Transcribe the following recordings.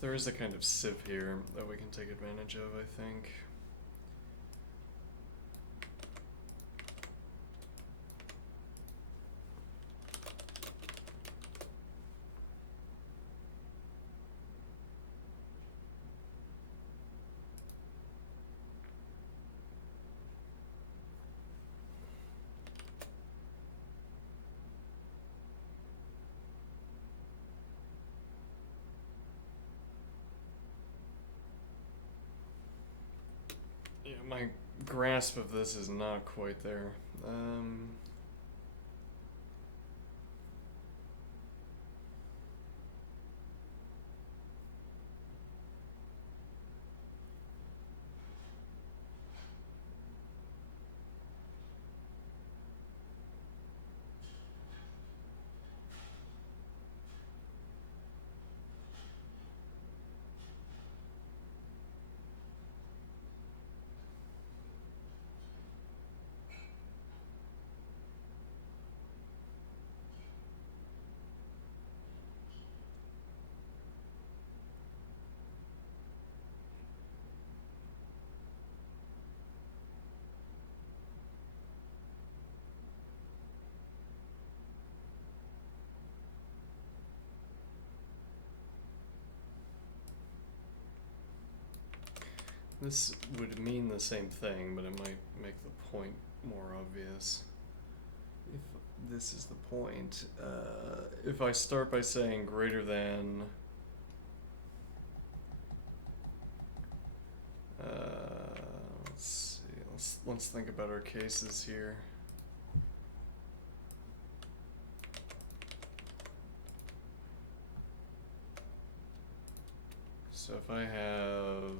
There is a kind of sieve here that we can take advantage of, I think. Yeah, my grasp of this is not quite there. This would mean the same thing, but it might make the point more obvious. If this is the point, if I start by saying greater than, let's see, let's think about our cases here. So if I have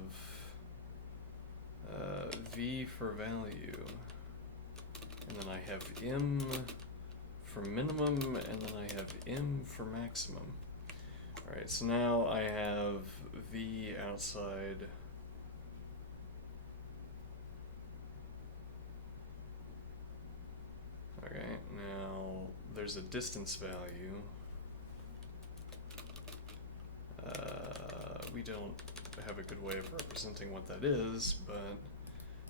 v for value, and then I have m for minimum, and then I have m for maximum. Alright, so now I have v outside okay, now there's a distance value. We don't have a good way of representing what that is, but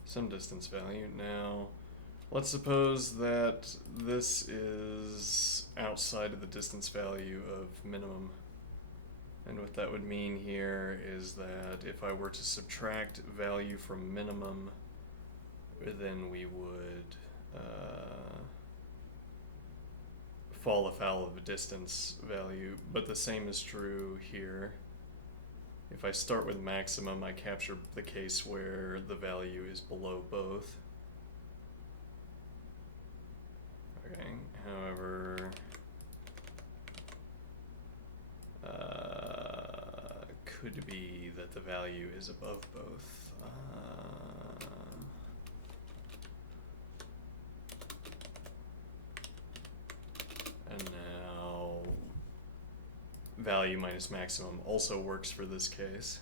some distance value. Now, let's suppose that this is outside of the distance value of minimum. And what that would mean here is that if I were to subtract value from minimum, then we would fall afoul of a distance value. But the same is true here. If I start with maximum, I capture the case where the value is below both. Okay, however, could be that the value is above both. And now value minus maximum also works for this case.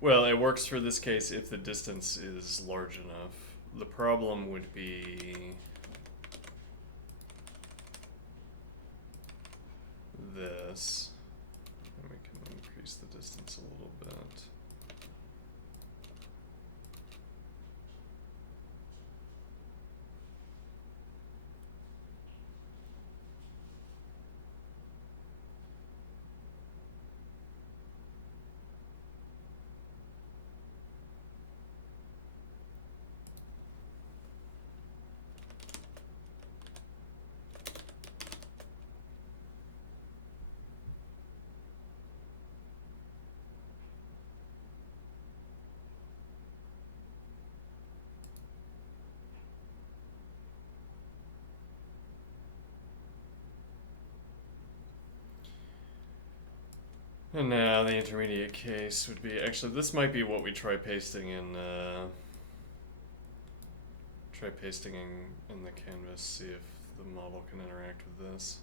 Well, it works for this case if the distance is large enough. The problem would be this. And we can increase the distance a little bit. And now the intermediate case would be, actually this might be what we try pasting in the canvas, see if the model can interact with this.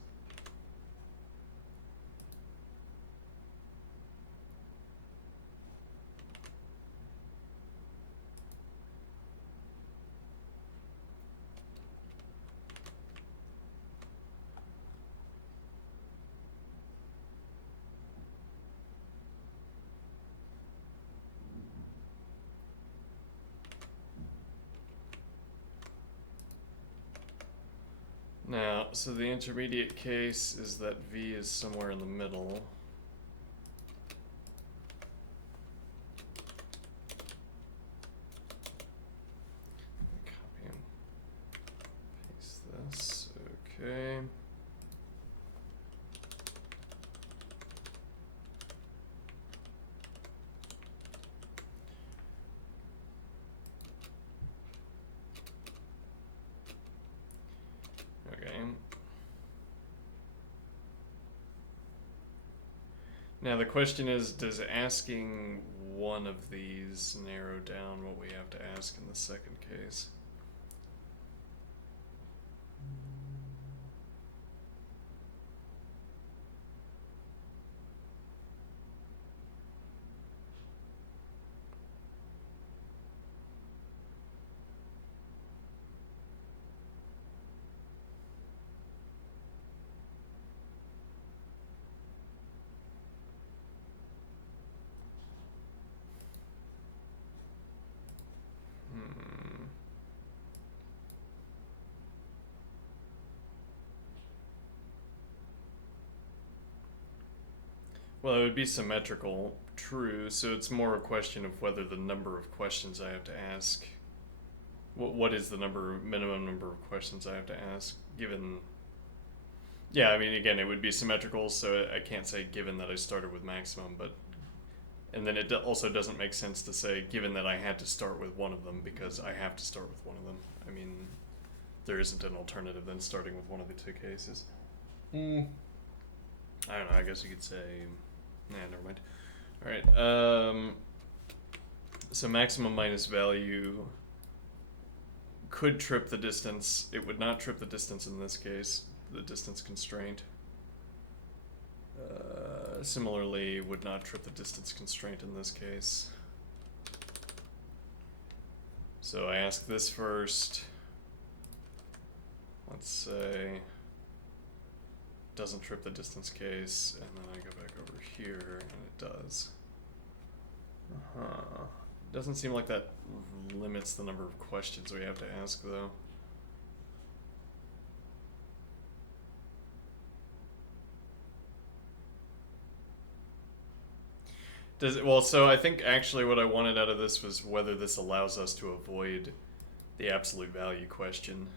Now, so the intermediate case is that V is somewhere in the middle. Copy and paste this. Okay. Okay. Now the question is, does asking one of these narrow down what we have to ask in the second case? Well, it would be symmetrical, true, so it's more a question of whether the number of questions I have to ask. What is the minimum number of questions I have to ask, given... Yeah, I mean, again, it would be symmetrical, so I can't say given that I started with maximum, but... And then it also doesn't make sense to say given that I had to start with one of them, because I have to start with one of them. I mean, there isn't an alternative than starting with one of the two cases. I don't know, I guess you could say... Nah, never mind. Alright, so maximum minus value could trip the distance. It would not trip the distance in this case, the distance constraint. Similarly, would not trip the distance constraint in this case. So I ask this first. Let's say doesn't trip the distance case, and then I go back over here, and it does. Doesn't seem like that limits the number of questions we have to ask, though. Does it, well, so I think actually what I wanted out of this was whether this allows us to avoid the absolute value question.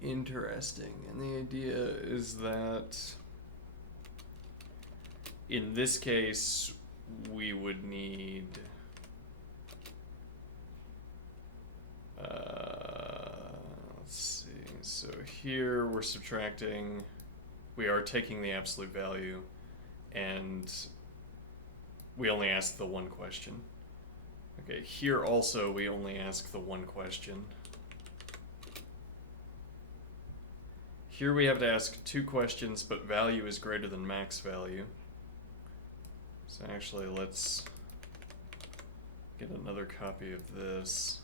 Interesting. And the idea is that in this case we would need let's see, so here we're subtracting, we are taking the absolute value, and we only ask the one question. Okay, here also we only ask the one question. Here we have to ask two questions, but value is greater than max value. So actually, let's get another copy of this.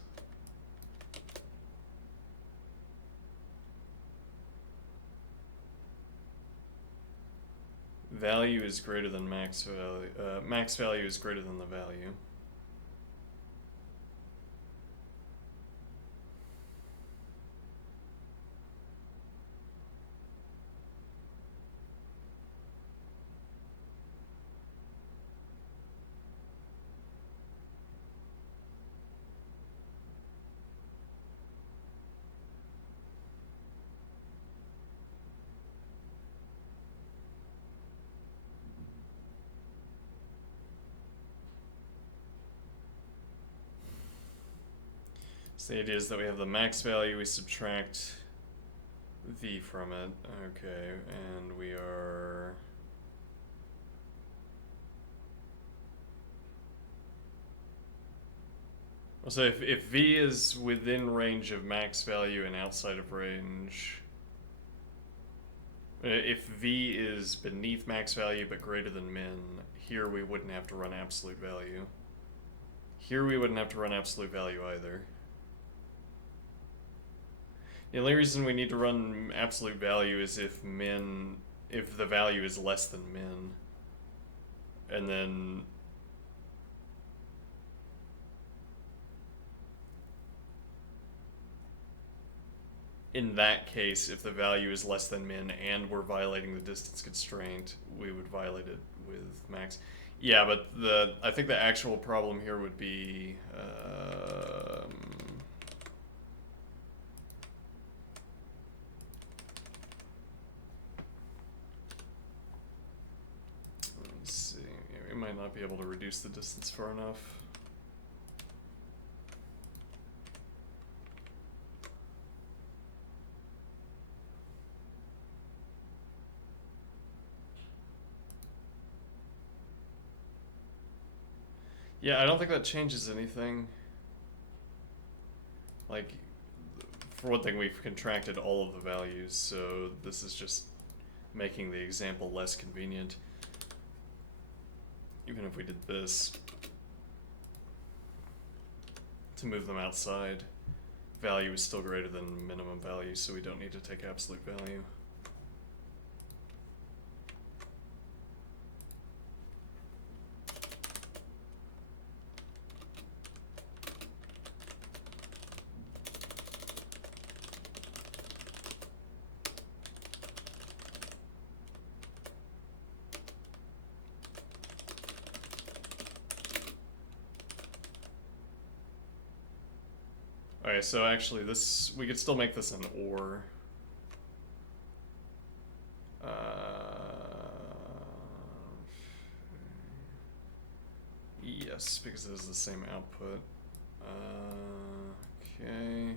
Value is greater than max value. Max value is greater than the value. So the idea is that we have the max value, we subtract v from it. Okay, and we are... So if v is within range of max value and outside of range... If v is beneath max value but greater than min, here we wouldn't have to run absolute value. Here we wouldn't have to run absolute value either. The only reason we need to run absolute value is if the value is less than min. And then... in that case, if the value is less than min and we're violating the distance constraint, we would violate it with max. Yeah, but I think the actual problem here would be let me see. Yeah, we might not be able to reduce the distance far enough. Yeah, I don't think that changes anything. Like, for one thing, we've contracted all of the values, so this is just making the example less convenient. Even if we did this to move them outside, value is still greater than minimum value, so we don't need to take absolute value. Okay, so actually this, we could still make this an OR. Yes, because it is the same output. Okay.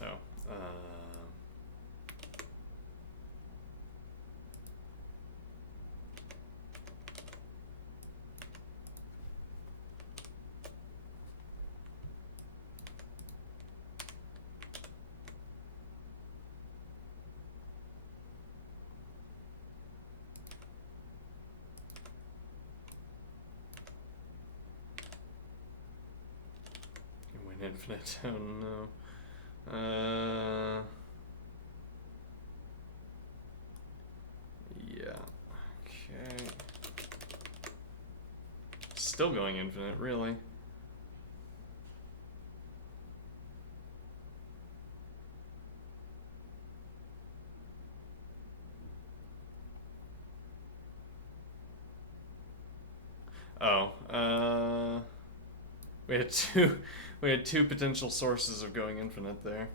Oh. You win infinite. Oh no. Yeah. Okay. Still going infinite, really. Oh, we had two potential sources of going infinite there.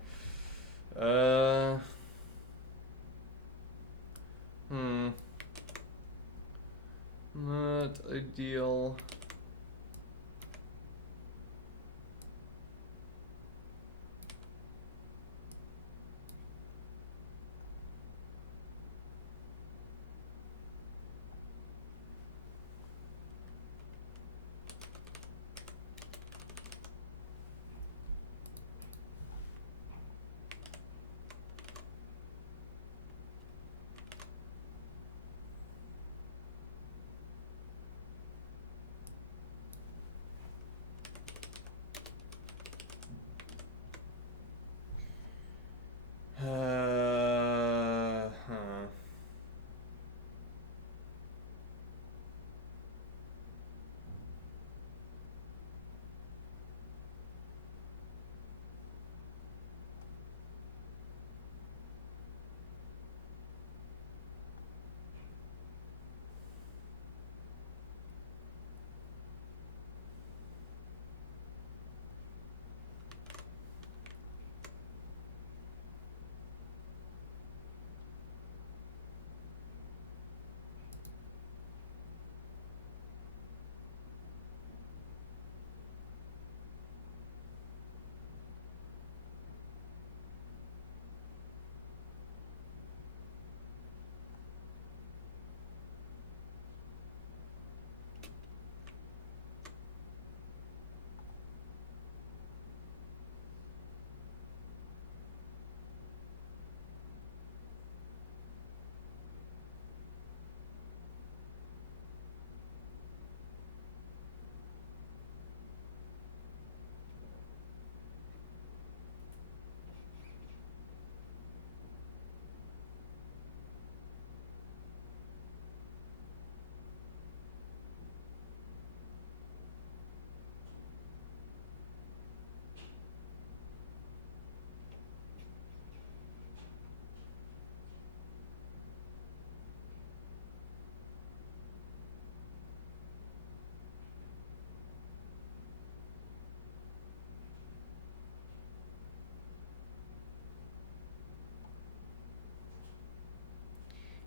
Not ideal.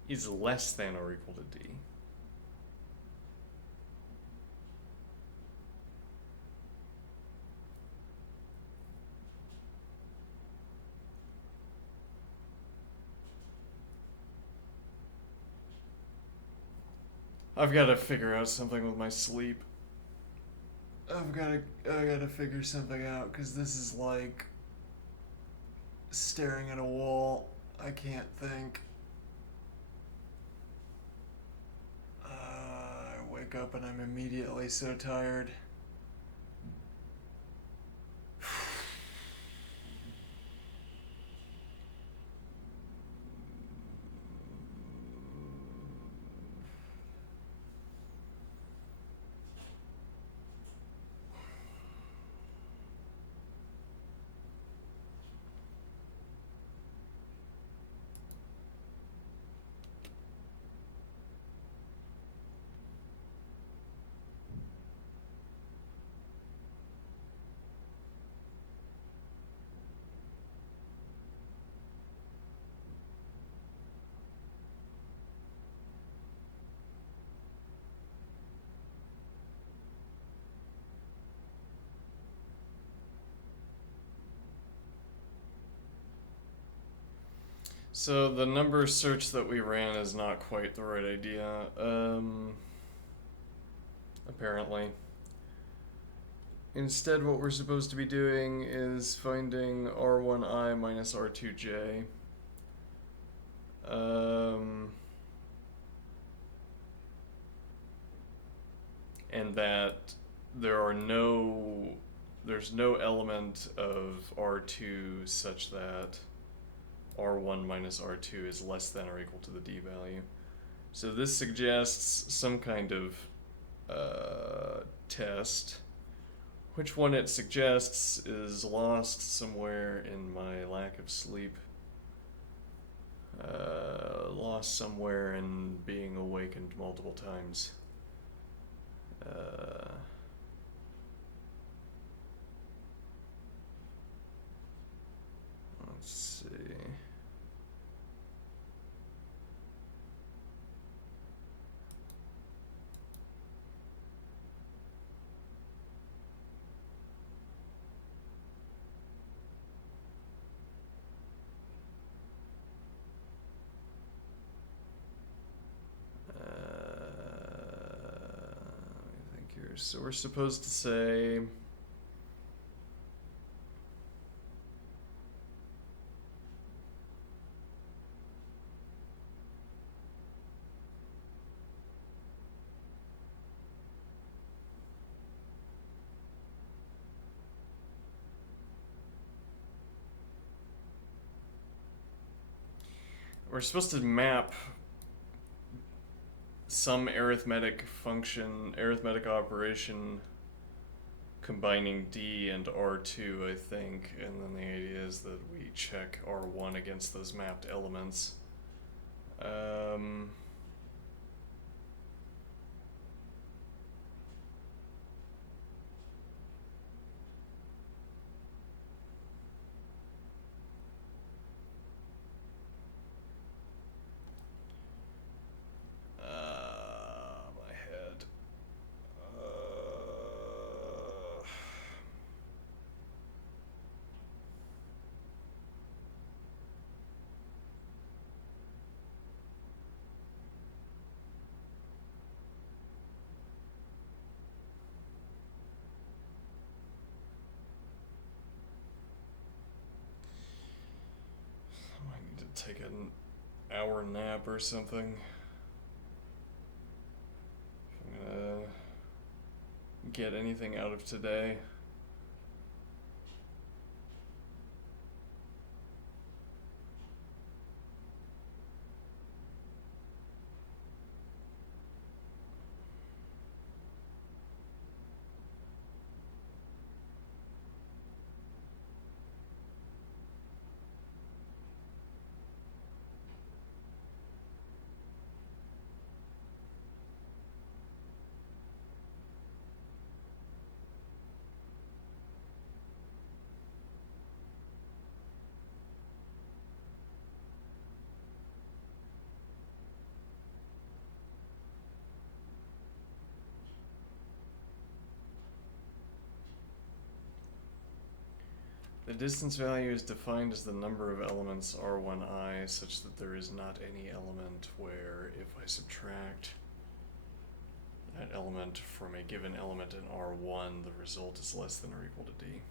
is less than or equal to D. I've got to figure out something with my sleep. I gotta figure something out, because this is like staring at a wall. I can't think. I wake up and I'm immediately so tired. So the number search that we ran is not quite the right idea, apparently. Instead, what we're supposed to be doing is finding R1I minus R2J. And that there's no element of R2 such that R1 minus R2 is less than or equal to the D value. So this suggests some kind of test. Which one it suggests is lost somewhere in my lack of sleep. Lost somewhere in being awakened multiple times. Let's see. So we're supposed to say we're supposed to map some arithmetic operation combining D and R2, I think, and then the idea is that we check R1 against those mapped elements. My head. I need to take an hour nap or something. If I'm gonna get anything out of today. The distance value is defined as the number of elements R1I such that there is not any element where if I subtract that element from a given element in R1, the result is less than or equal to D.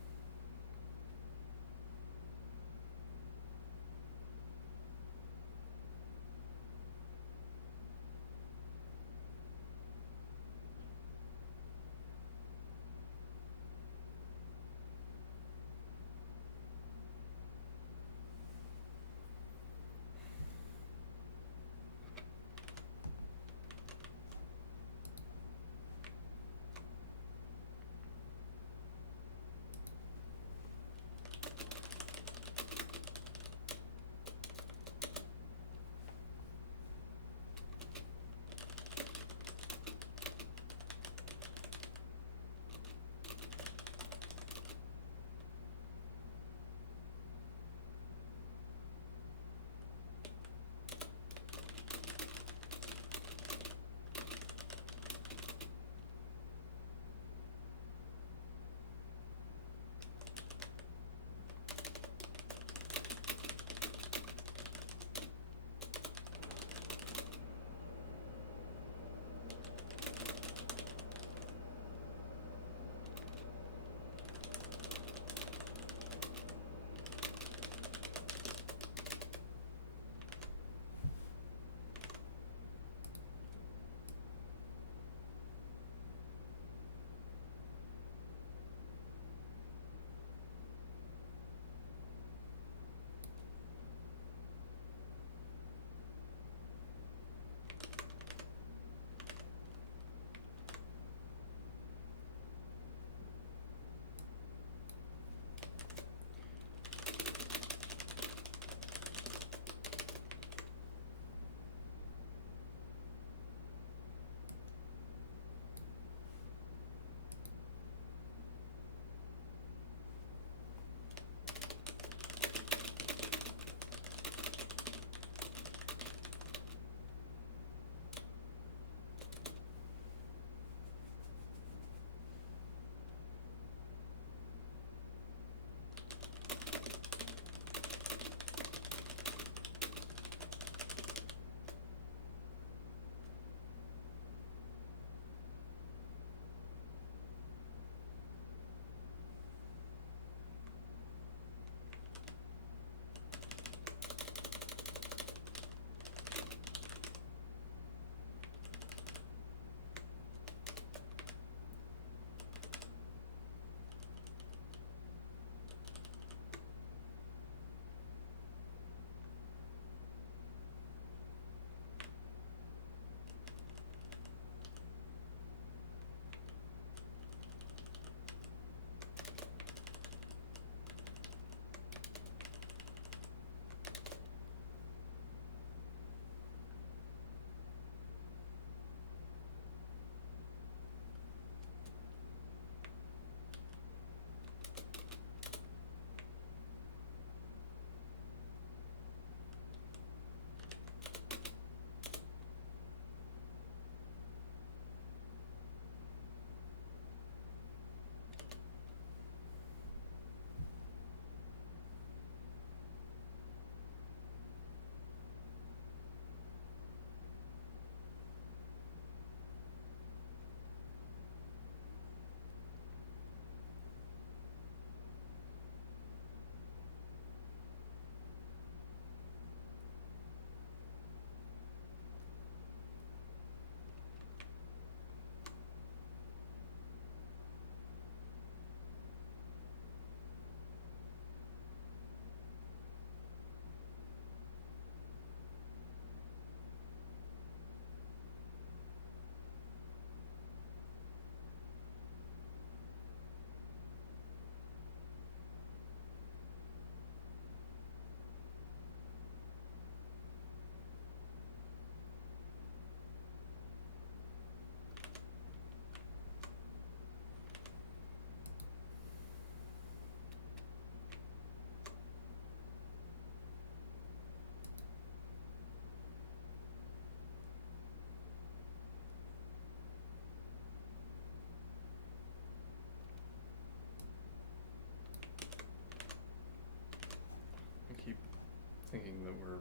thinking that we're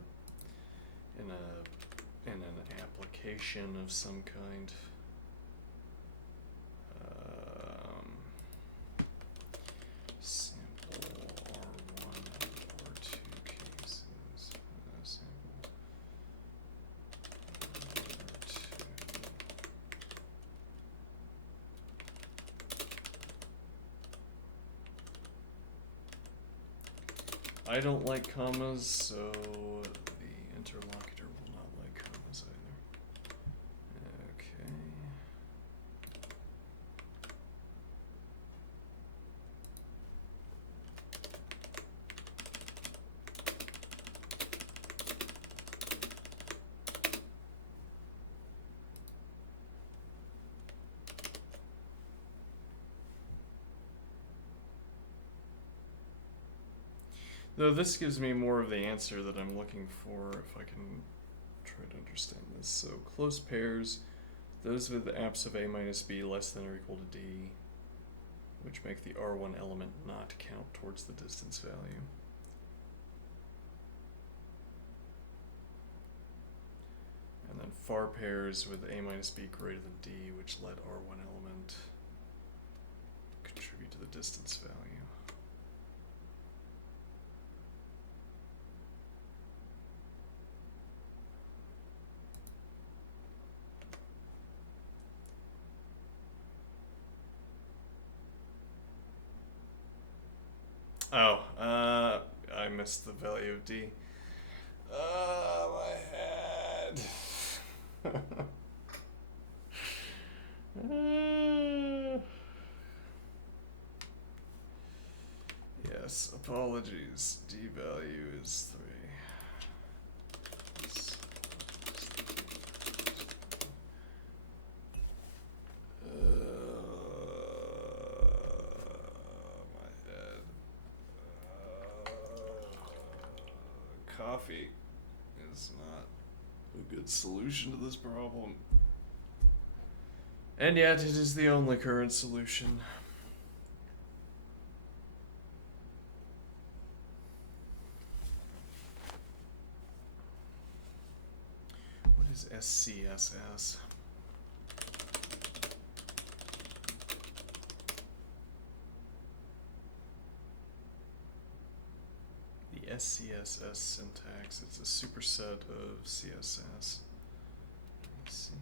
in an application of some kind. Sample R1 and R2 cases. Sample R2. I don't like commas, so the interlocutor will not like commas either. Okay. Though this gives me more of the answer that I'm looking for if I can try to understand this. So close pairs, those with apps of A minus B less than or equal to D, which make the R1 element not count towards the distance value. And then far pairs with A minus B greater than D, which let R1 element contribute to the distance value. Oh, I missed the value of D. My head. Yes, apologies. D value is 3. Coffee is not a good solution to this problem. And yet it is the only current solution. What is SCSS? SCSS syntax. It's a superset of CSS. Let's see.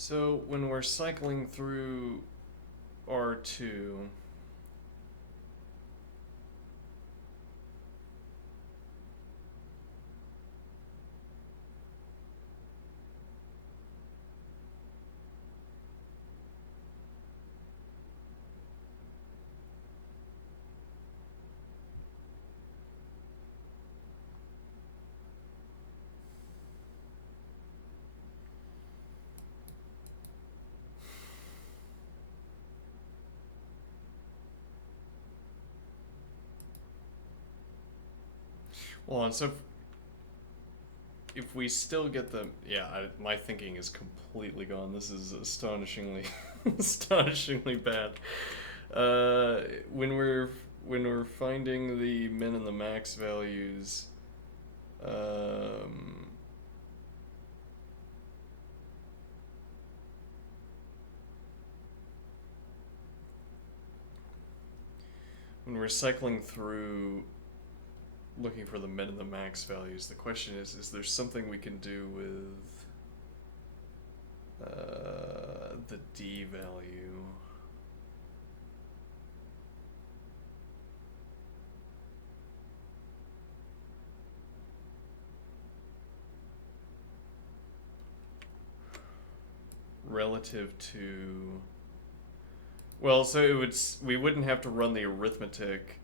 So when we're cycling through R2, well, and so if we still get the, yeah, my thinking is completely gone. This is astonishingly, astonishingly bad. When we're finding the min and the max values, um, when we're cycling through looking for the min and the max values, the question is there something we can do with the D value? Relative to, well, so it would, we wouldn't have to run the arithmetic.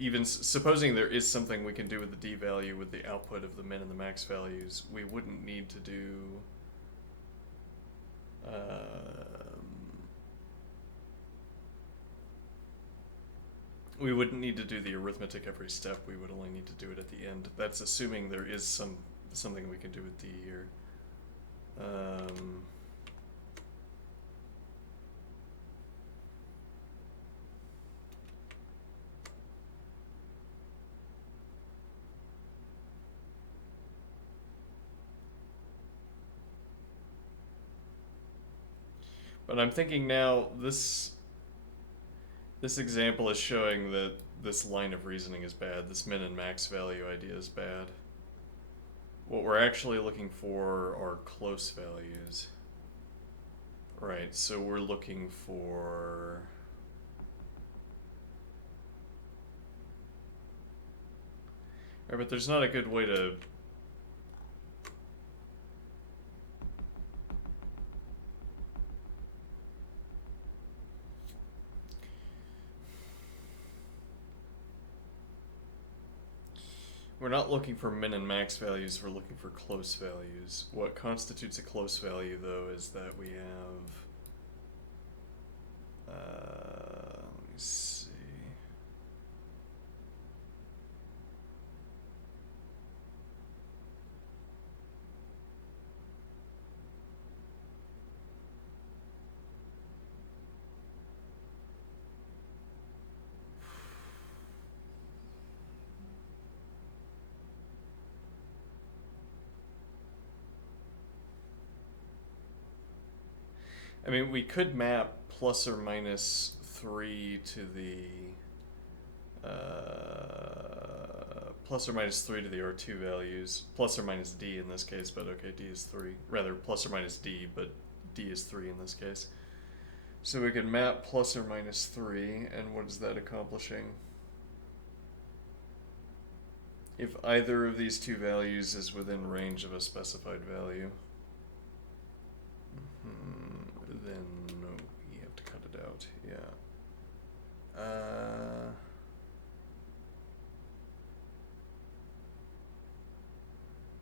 Even supposing there is something we can do with the D value with the output of the min and the max values, we wouldn't need to do we wouldn't need to do the arithmetic every step. We would only need to do it at the end. That's assuming there is something we can do with D here. But I'm thinking now, this example is showing that this line of reasoning is bad. This min and max value idea is bad. What we're actually looking for are close values. Right, so we're looking for... Right, but there's not a good way to... We're not looking for min and max values, we're looking for close values. What constitutes a close value, though, is that we have... let me see... I mean, we could map plus or minus 3 to the plus or minus 3 to the R2 values, plus or minus D in this case, but okay, D is 3. Rather, plus or minus D, but D is 3 in this case. So we could map plus or minus 3, and what is that accomplishing? If either of these two values is within range of a specified value. Then no, we have to cut it out, yeah.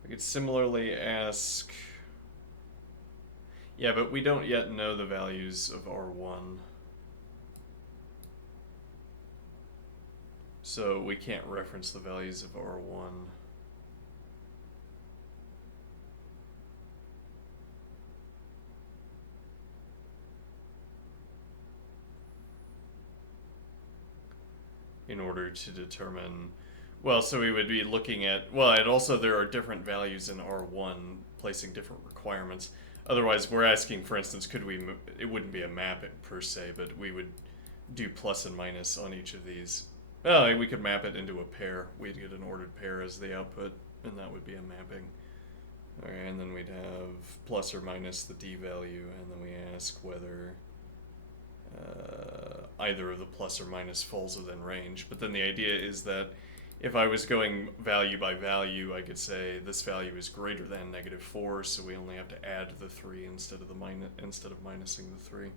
We could similarly ask... Yeah, but we don't yet know the values of R1. So we can't reference the values of R1. In order to determine, well, so we would be looking at, well, and also there are different values in R1 placing different requirements. Otherwise, we're asking, for instance, could we, it wouldn't be a map per se, but we would do plus and minus on each of these. Well, we could map it into a pair. We'd get an ordered pair as the output, and that would be a mapping. Okay, and then we'd have plus or minus the d value, and then we ask whether either of the plus or minus falls within range. But then the idea is that if I was going value by value, I could say this value is greater than -4, so we only have to add the 3 instead of minusing the 3.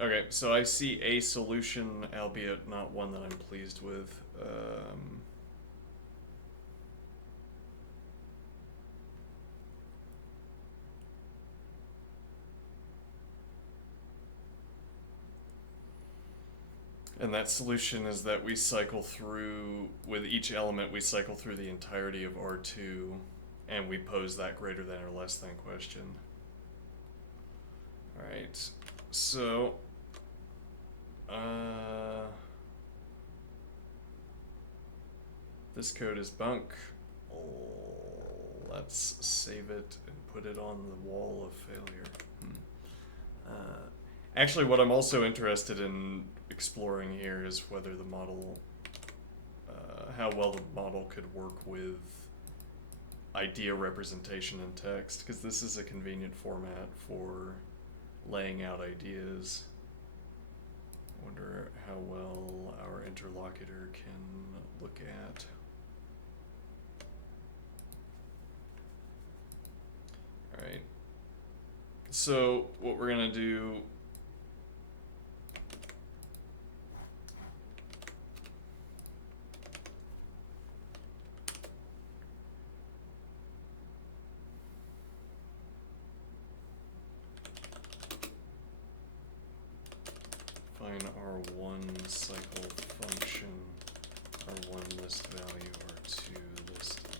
Okay, so I see a solution, albeit not one that I'm pleased with. And that solution is that we cycle through, with each element, we cycle through the entirety of R2, and we pose that greater than or less than question. Alright, so this code is bunk. Let's save it and put it on the wall of failure. Actually, what I'm also interested in exploring here is whether the model, how well the model could work with idea representation in text, because this is a convenient format for laying out ideas. I wonder how well our interlocutor can look at. Alright. So what we're gonna do, find R1 cycle function, R1 list value, R2 list value.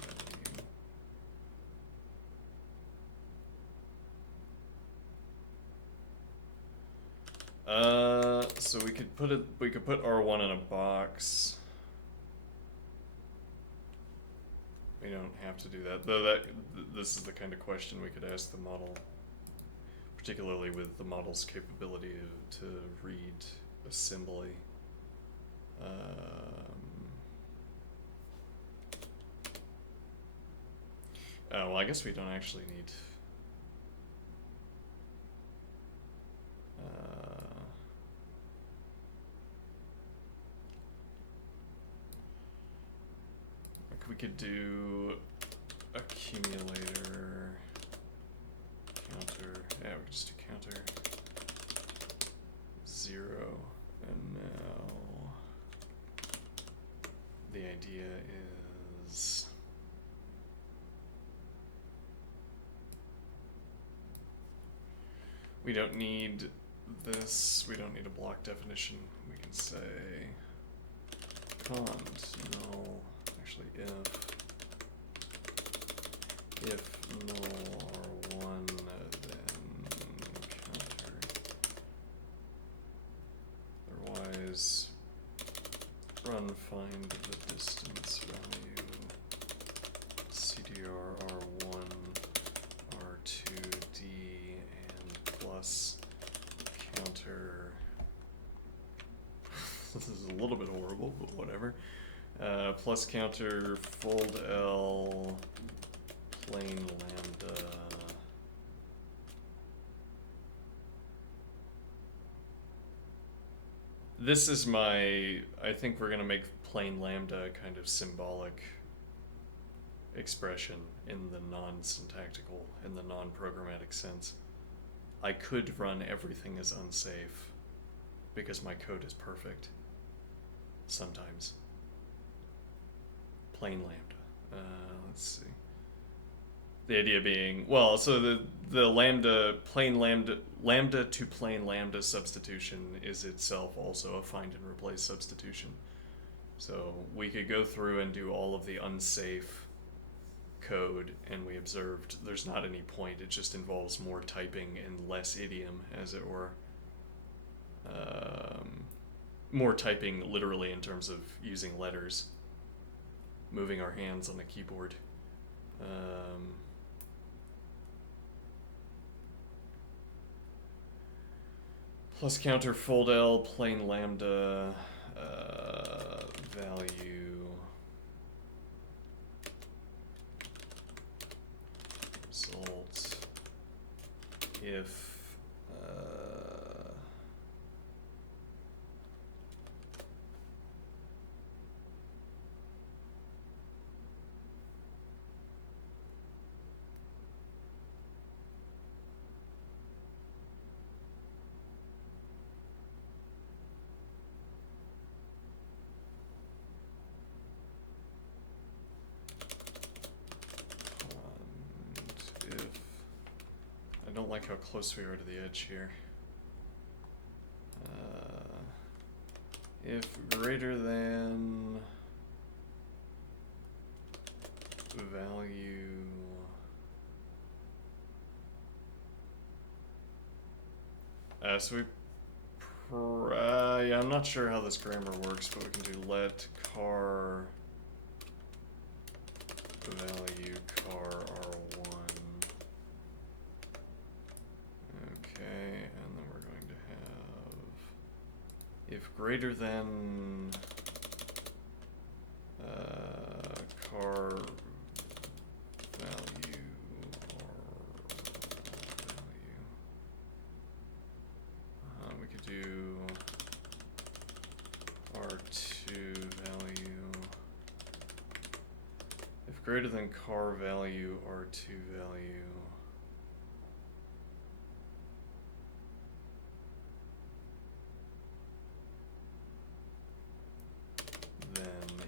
So we could put R1 in a box. We don't have to do that, though. This is the kind of question we could ask the model, particularly with the model's capability to read assembly. Oh, well, I guess we don't actually need. We could do accumulator counter. Yeah, we could just do counter 0, and now the idea is we don't need this. We don't need a block definition. We can say cont null. Actually, if null R1, then counter. Otherwise, run find the distance value, CDR R1, R2D, and plus counter. This is a little bit horrible, but whatever. Plus counter fold L plain lambda. This is my, I think we're gonna make plain lambda kind of symbolic expression in the non-syntactical, in the non-programmatic sense. I could run everything as unsafe because my code is perfect. Sometimes. Plain lambda. Let's see. The idea being, well, so the lambda to plain lambda substitution is itself also a find and replace substitution. So we could go through and do all of the unsafe code, and we observed there's not any point. It just involves more typing and less idiom, as it were. More typing literally in terms of using letters, moving our hands on a keyboard. plus counter fold L plain lambda value result if I don't like how close we are to the edge here. If greater than value so we yeah, I'm not sure how this grammar works, but we can do let car value car R1. Okay, and then we're going to have if greater than car value we could do R2 value. If greater than car value R2 value, then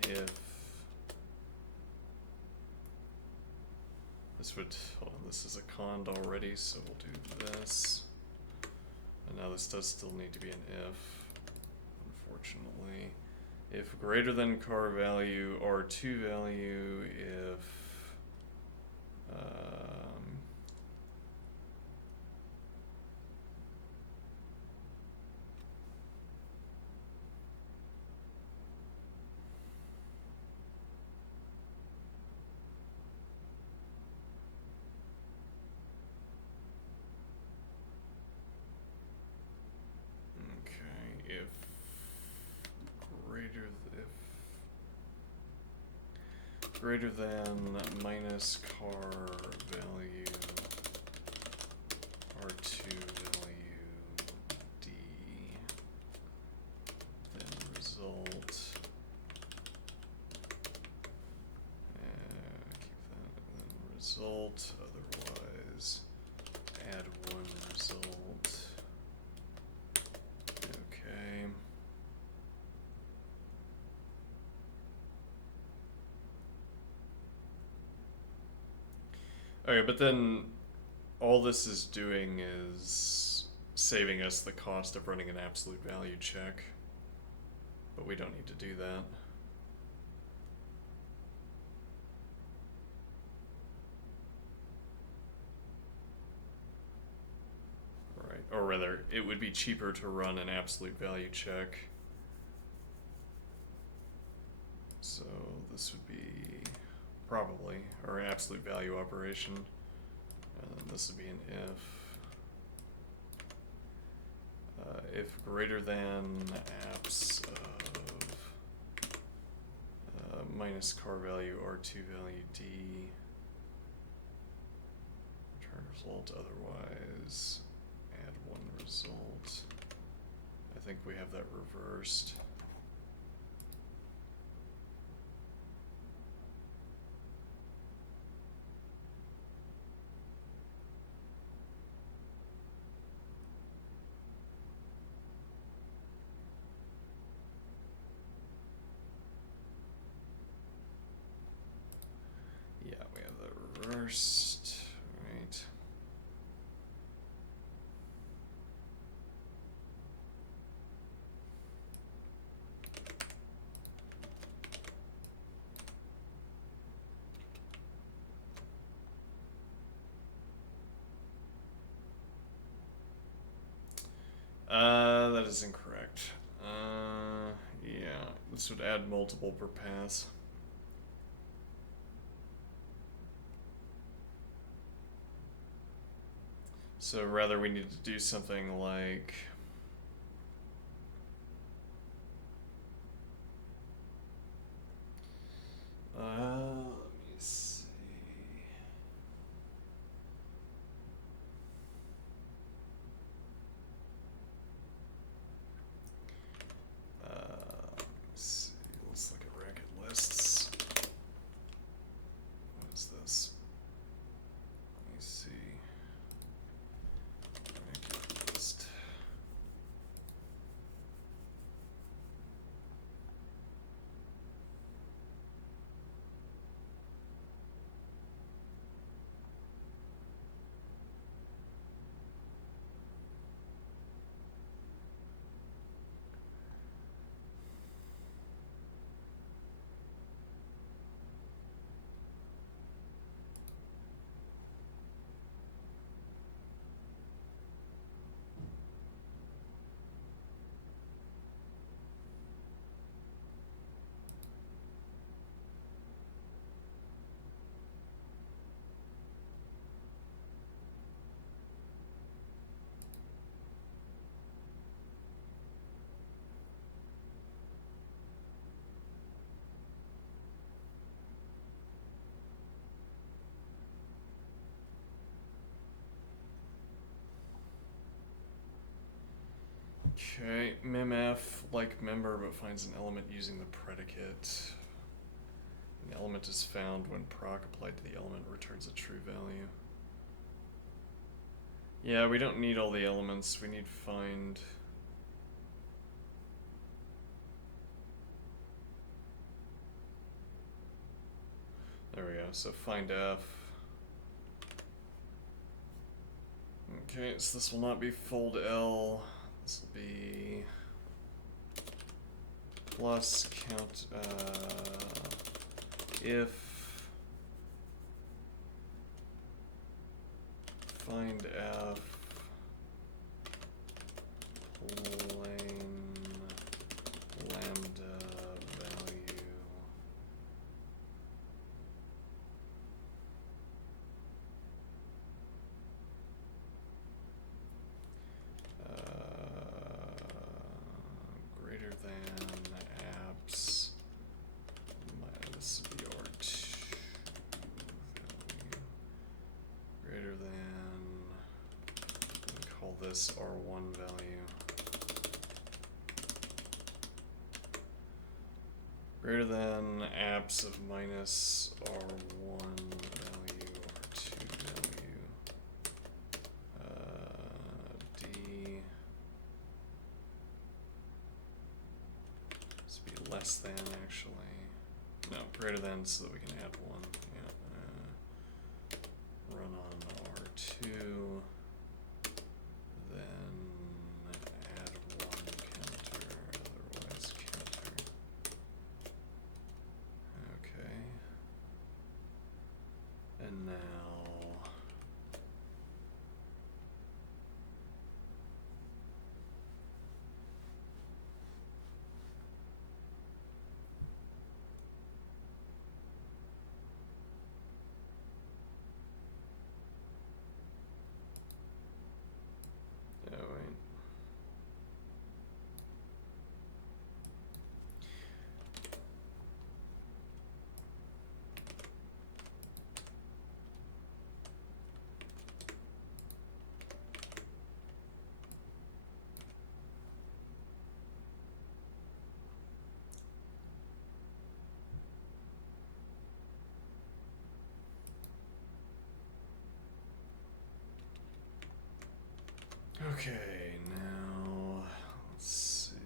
if this would, hold on, this is a cond already, so we'll do this. And now this does still need to be an if, unfortunately. If greater than car value R2 value, if greater than minus car value R2 value D, then result, keep that, and then result, otherwise add one result. Okay. Okay, but then all this is doing is saving us the cost of running an absolute value check. But we don't need to do that. Right, or rather, it would be cheaper to run an absolute value check. So this would be probably our absolute value operation, and then this would be an if greater than apps of minus car value R2 value D, return result, otherwise add one result. I think we have that reversed. Yeah, we have that reversed, right? That is incorrect. Yeah, this would add multiple per pass. So rather we need to do something like Okay, memf, like member, but finds an element using the predicate. An element is found when proc applied to the element returns a true value. Yeah, we don't need all the elements. We need find. There we go. So find f. Okay, so this will not be fold L. This will be plus count if find f plain lambda value greater than apps. This would be R2 value greater than. Call this R1 value. Greater than apps of minus R1 value, R2 value. D. This would be less than actually. No, greater than so that we can add one. Yeah. Run on R2. Then add one counter, otherwise counter. Okay. And now wait. Okay, now let's see.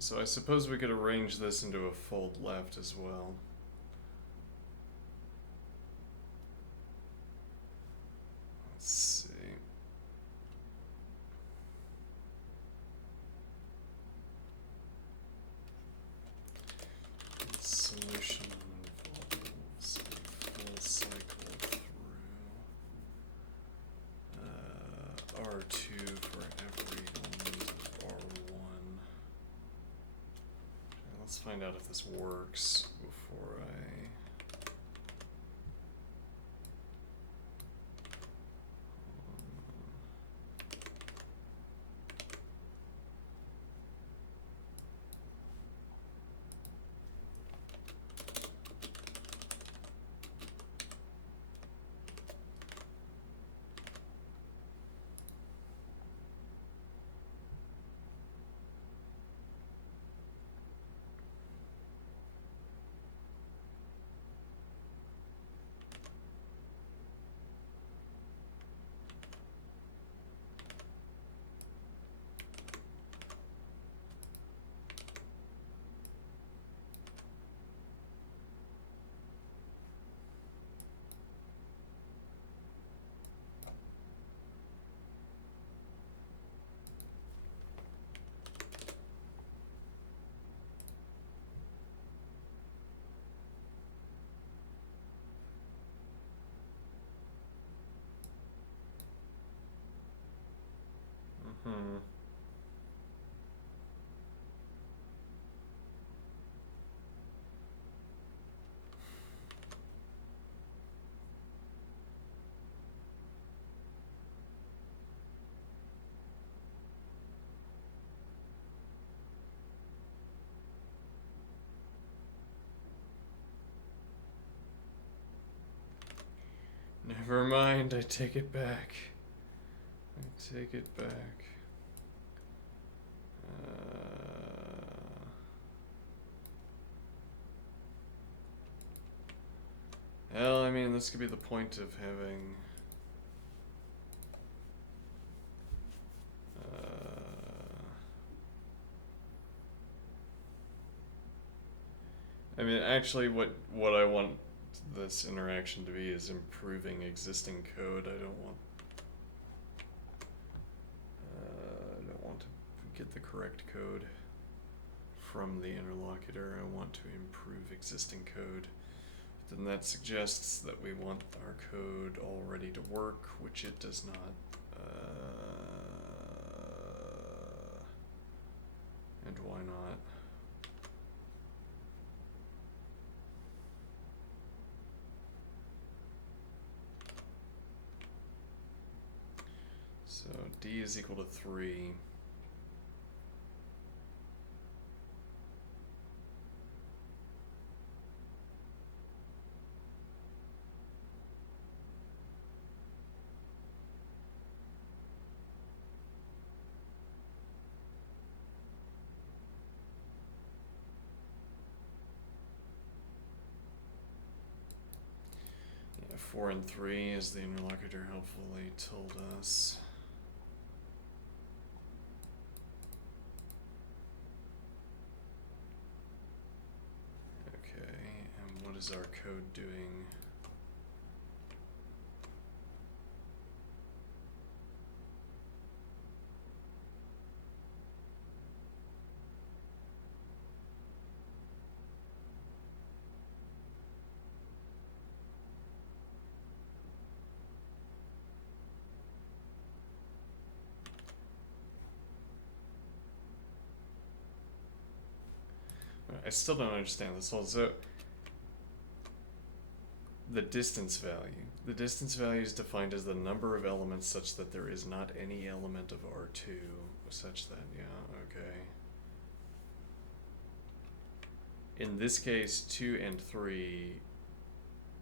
So I suppose we could arrange this into a fold left as well. Let's see. Solution involves a full cycle through R2 for every element of R1. Let's find out if this works before I... Hmm. Never mind, I take it back. I take it back. Well, I mean, this could be the point of having... I mean, actually, what I want this interaction to be is improving existing code. I don't want to get the correct code from the interlocutor. I want to improve existing code. Then that suggests that we want our code all ready to work, which it does not. And why not? So D is equal to 3. Yeah, 4 and 3, as the interlocutor helpfully told us. What is our code doing? I still don't understand this whole. So the distance value. The distance value is defined as the number of elements such that there is not any element of R2 such that, yeah, okay. In this case, 2 and 3,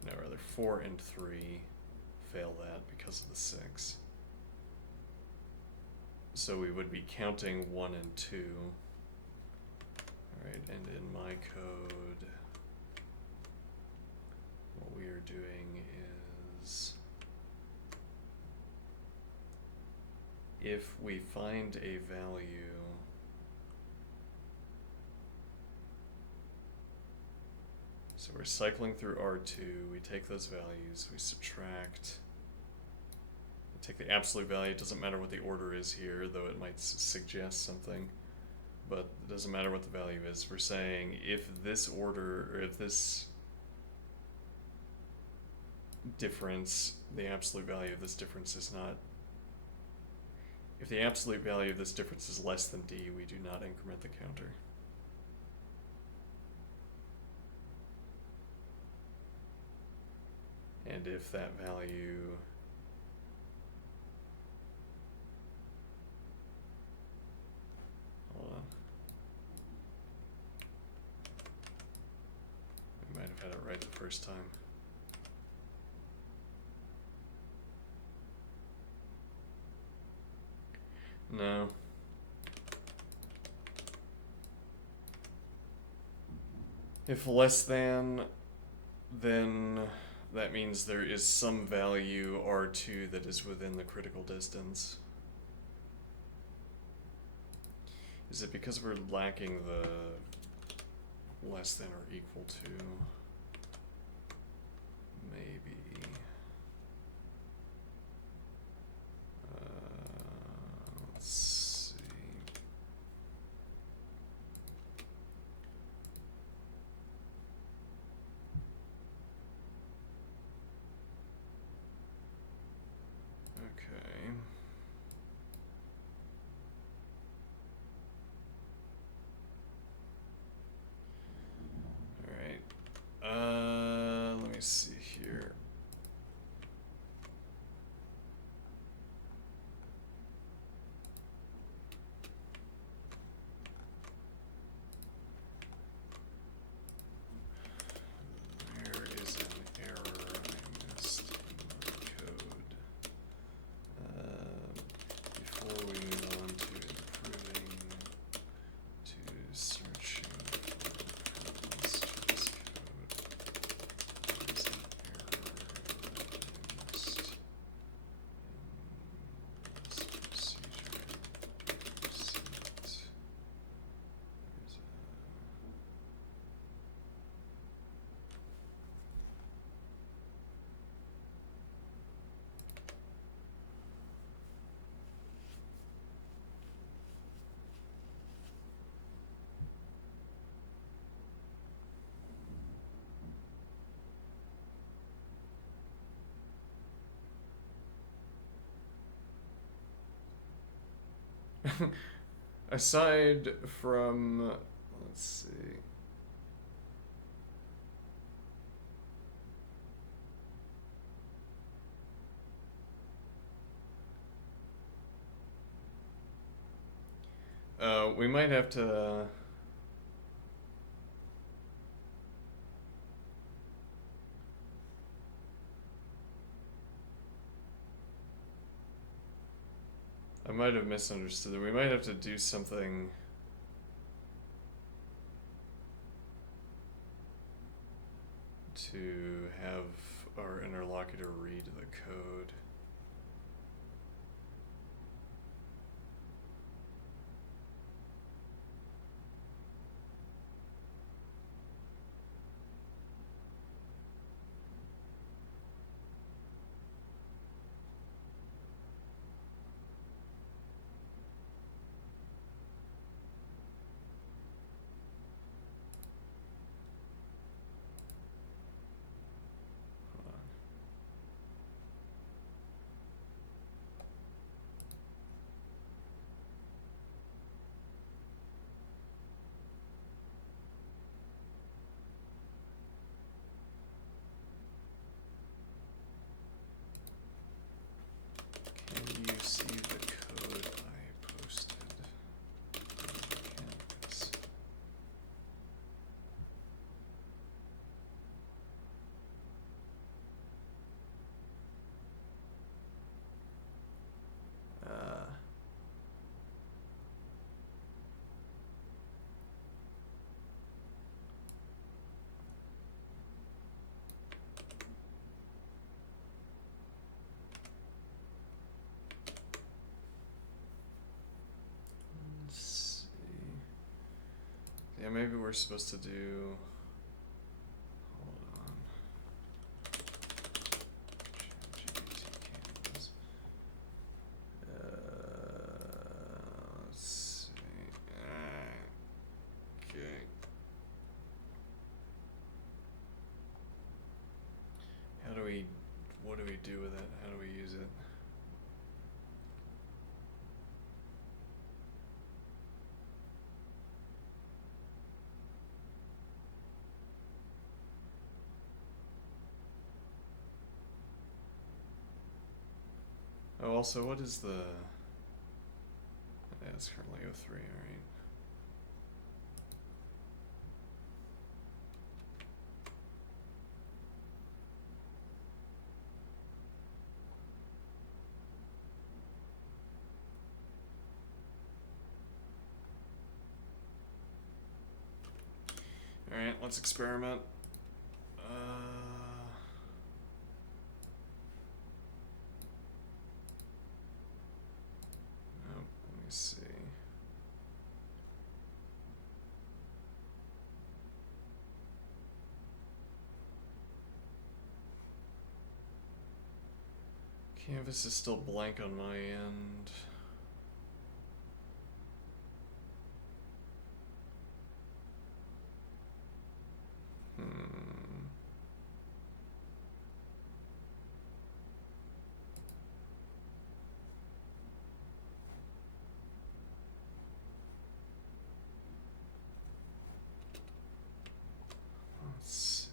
no, rather 4 and 3 fail that because of the 6. So we would be counting 1 and 2. Alright, and in my code, what we are doing is, if we find a value, so we're cycling through R2, we take those values, we subtract, we take the absolute value. It doesn't matter what the order is here, though it might suggest something, but it doesn't matter what the value is. We're saying if this order, or if this difference, the absolute value of this difference is not, if the absolute value of this difference is less than D, we do not increment the counter. And if that value hold on. We might have had it right the first time. No. If less than, then that means there is some value R2 that is within the critical distance. Is it because we're lacking the less than or equal to? Maybe. Let's see. Okay. Aside from, let's see. We might have to. I might have misunderstood it. We might have to do something to have our interlocutor read the code. Can you see the code I posted on Canvas? Let's see. Yeah, maybe we're supposed to do. Hold on. ChatGPT Canvas. Let's see. Okay. How do we? What do we do with it? How do we use it? Oh, also, what is the? Yeah, it's currently 03, alright. Alright, let's experiment. Nope, let me see. Canvas is still blank on my end. Let's see.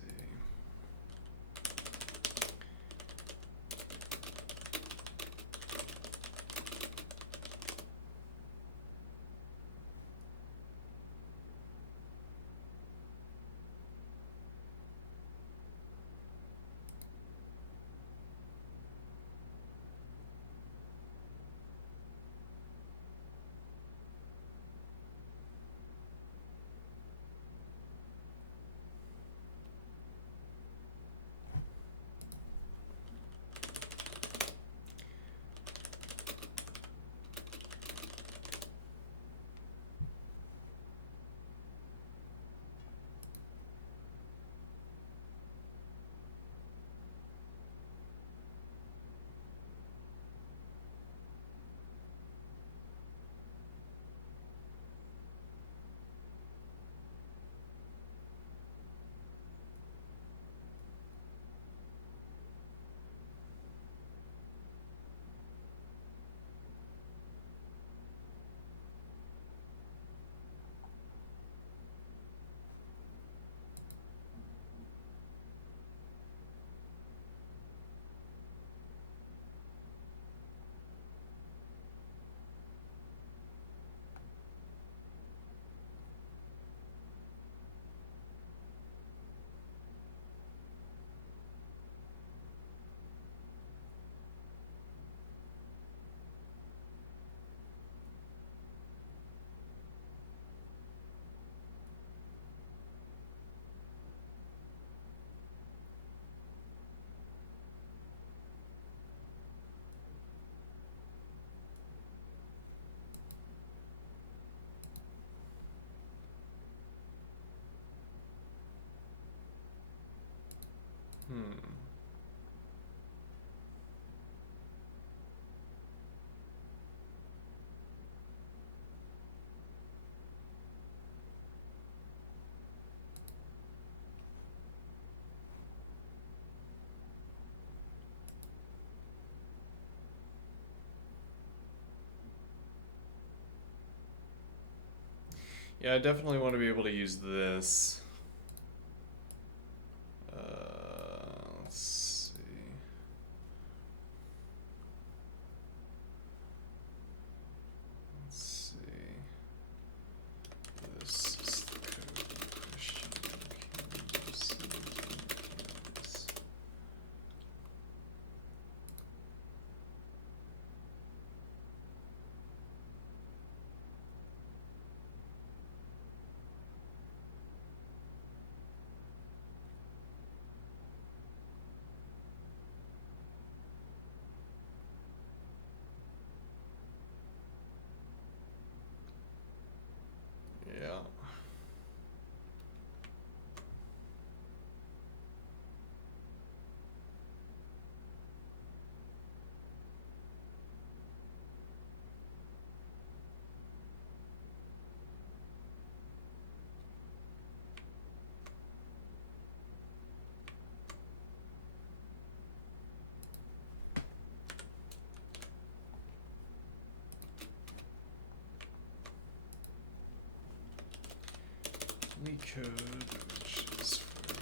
Yeah, I definitely want to be able to use this. Let's see. Let's see. This is the code in question. Can you see it in Canvas? Yeah. LeetCode, which is for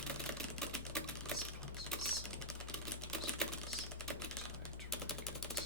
this puzzle typed Racket.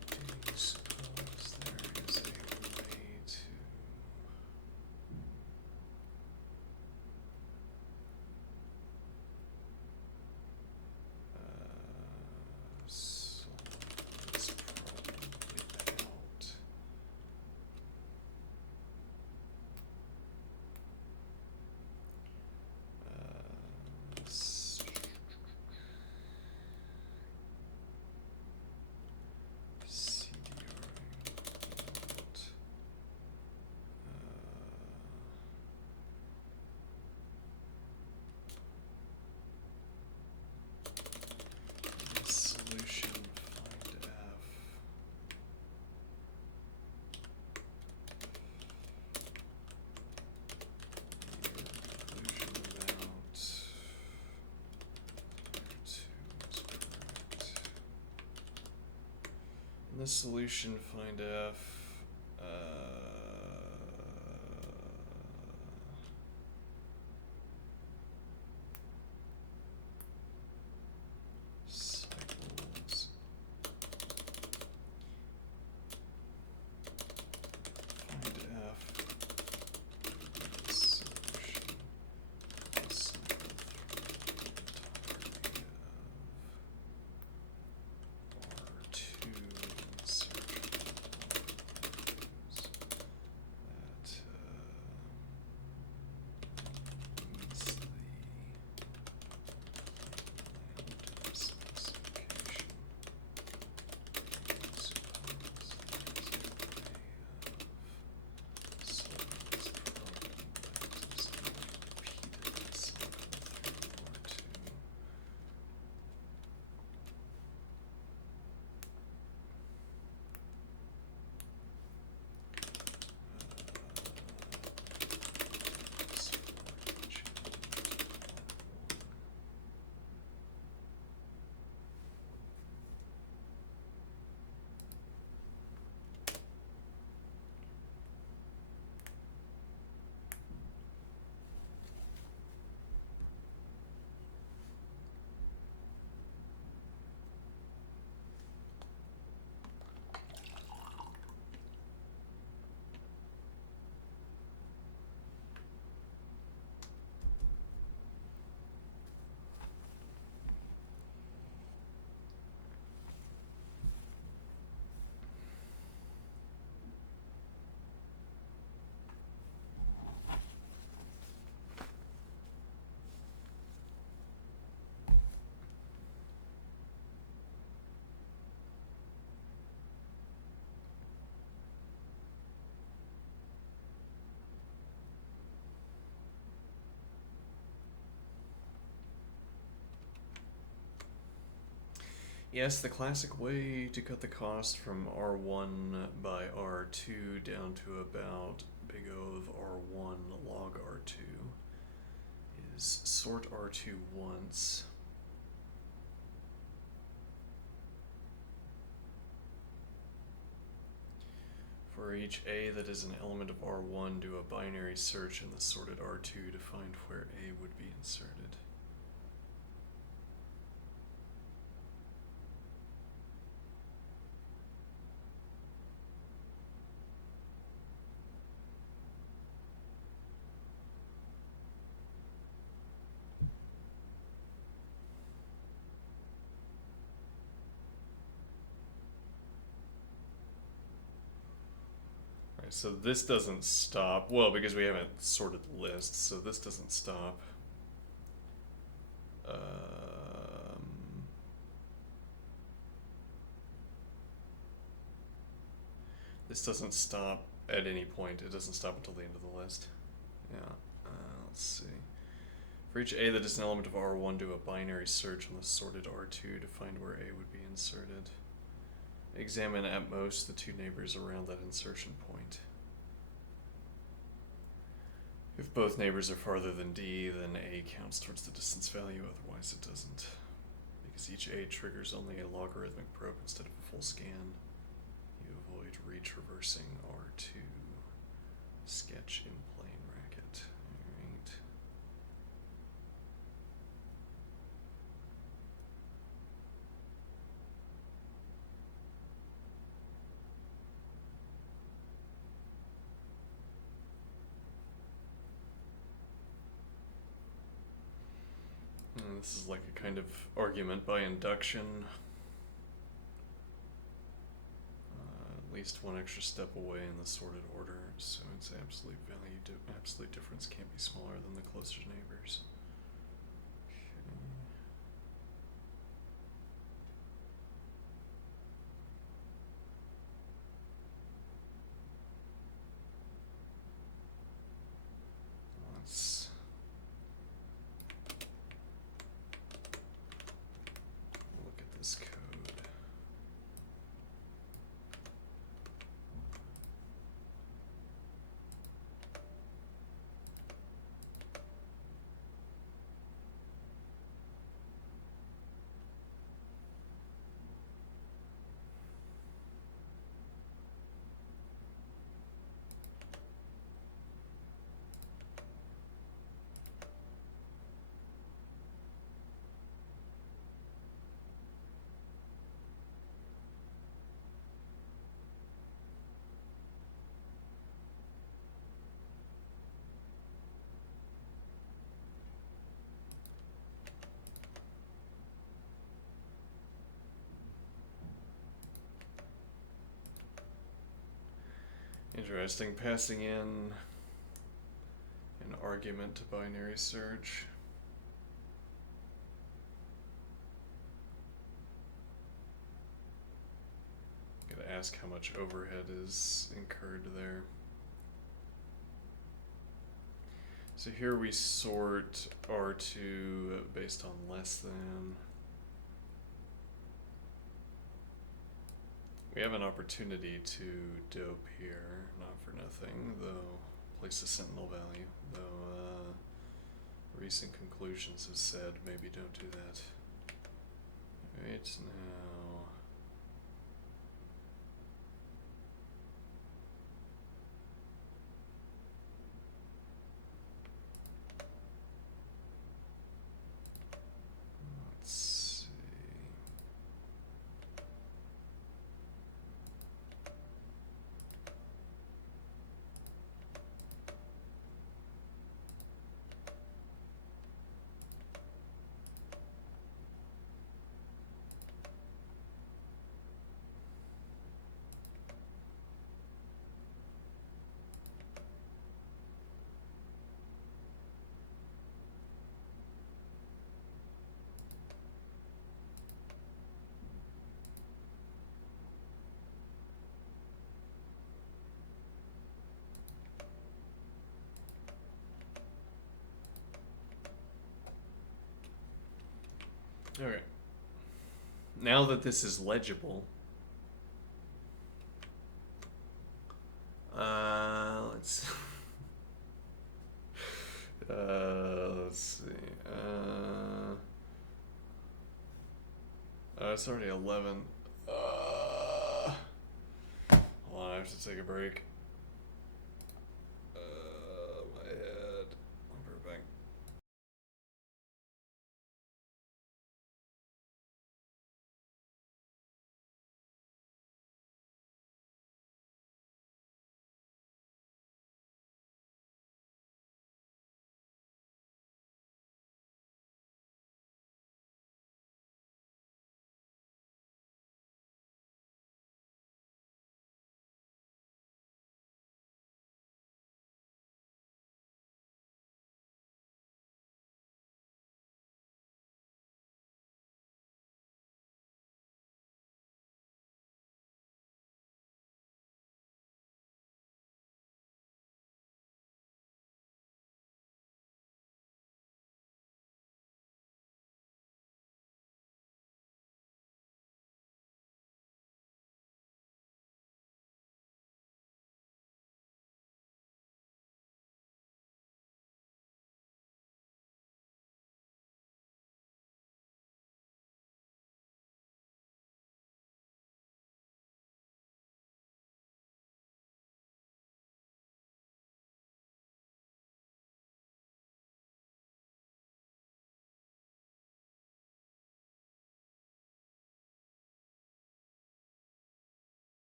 Do you suppose there is a way to solve this problem without solution find f. Inclusion amount two is correct. In this solution find f. Cycles. Find f. Solution. Cycle through entirety of R2 insertion. Yes, the classic way to cut the cost from R1 by R2 down to about big O of R1 log R2 is sort R2 once. For each A that is an element of R1, do a binary search in the sorted R2 to find where A would be inserted. So this doesn't stop, well, because we haven't sorted the list, so this doesn't stop. This doesn't stop at any point. It doesn't stop until the end of the list. Yeah, let's see. For each A that is an element of R1, do a binary search on the sorted R2 to find where A would be inserted. Examine at most the two neighbors around that insertion point. If both neighbors are farther than D, then A counts towards the distance value, otherwise it doesn't. Because each A triggers only a logarithmic probe instead of a full scan, you avoid retraversing R2. Sketch in plain Racket. Alright. This is like a kind of argument by induction. At least one extra step away in the sorted order, so its absolute value, absolute difference can't be smaller than the closest neighbors. Okay. Let's look at this code. Interesting, passing in an argument to binary search. Gotta ask how much overhead is incurred there. So here we sort R2 based on less than. We have an opportunity to dope here, not for nothing, though. Place a sentinel value, though recent conclusions have said maybe don't do that. Right now. Let's see. Okay. now that this is legible, let's let's see. It's already 11. Hold on, I have to take a break. My head. I'll be right back.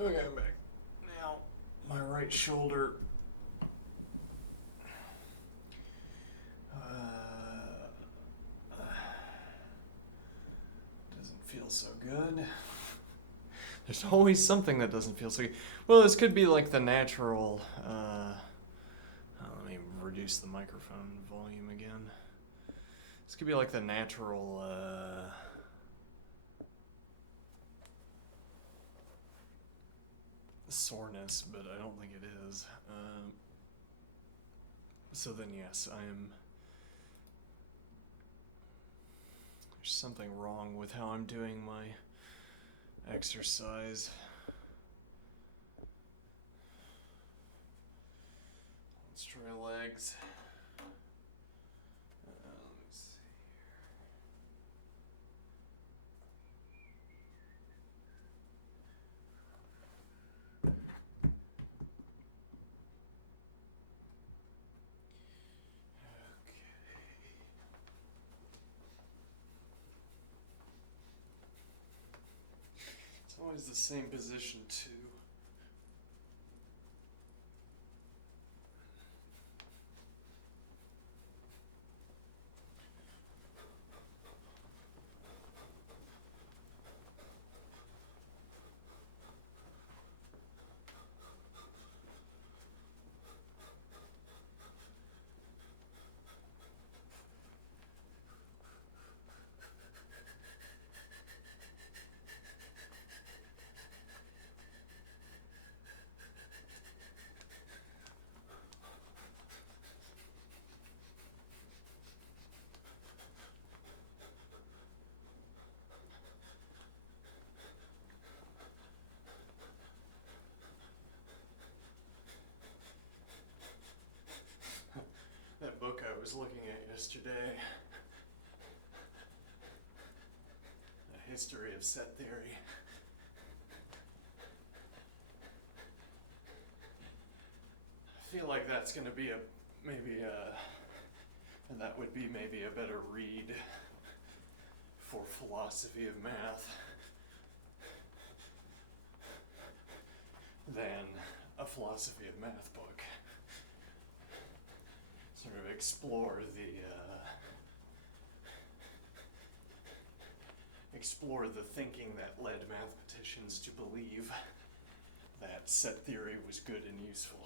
Okay, I'm back. Now, my right shoulder. Doesn't feel so good. There's always something that doesn't feel so good. Well, this could be like the natural. Let me reduce the microphone volume again. This could be like the natural. Soreness, but I don't think it is. So then, yes, there's something wrong with how I'm doing my exercise. Let's try legs. Let me see It's always the same position, too. That book I was looking at yesterday, A History of Set Theory. I feel like that's going to be that would be maybe a better read for philosophy of math than a philosophy of math book. Sort of explore the thinking that led mathematicians to believe that set theory was good and useful.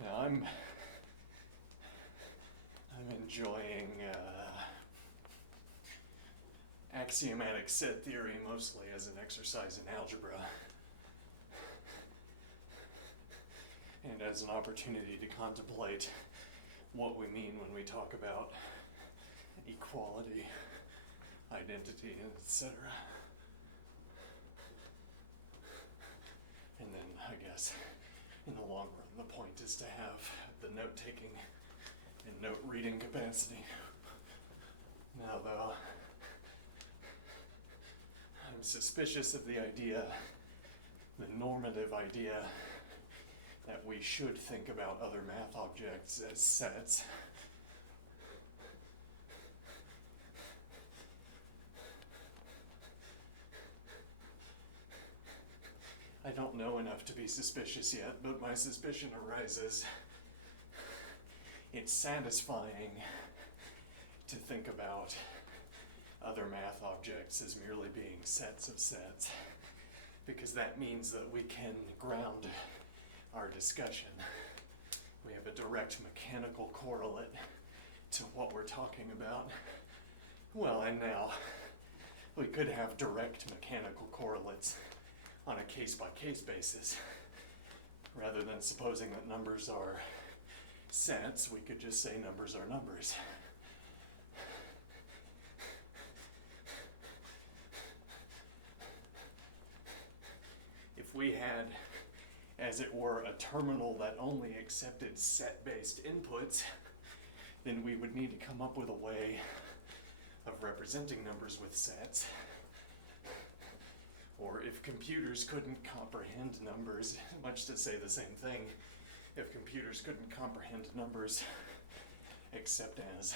Now I'm enjoying axiomatic set theory mostly as an exercise in algebra and as an opportunity to contemplate what we mean when we talk about equality, identity, and etc. And then, I guess, in the long run, the point is to have the note-taking and note-reading capacity. Now, though, I'm suspicious of the idea, the normative idea, that we should think about other math objects as sets. I don't know enough to be suspicious yet, but my suspicion arises. It's satisfying to think about other math objects as merely being sets of sets, because that means that we can ground our discussion. We have a direct mechanical correlate to what we're talking about. Well, and now we could have direct mechanical correlates on a case-by-case basis. Rather than supposing that numbers are sets, we could just say numbers are numbers. If we had, as it were, a terminal that only accepted set-based inputs, then we would need to come up with a way of representing numbers with sets. Or if computers couldn't comprehend numbers, much to say the same thing, if computers couldn't comprehend numbers except as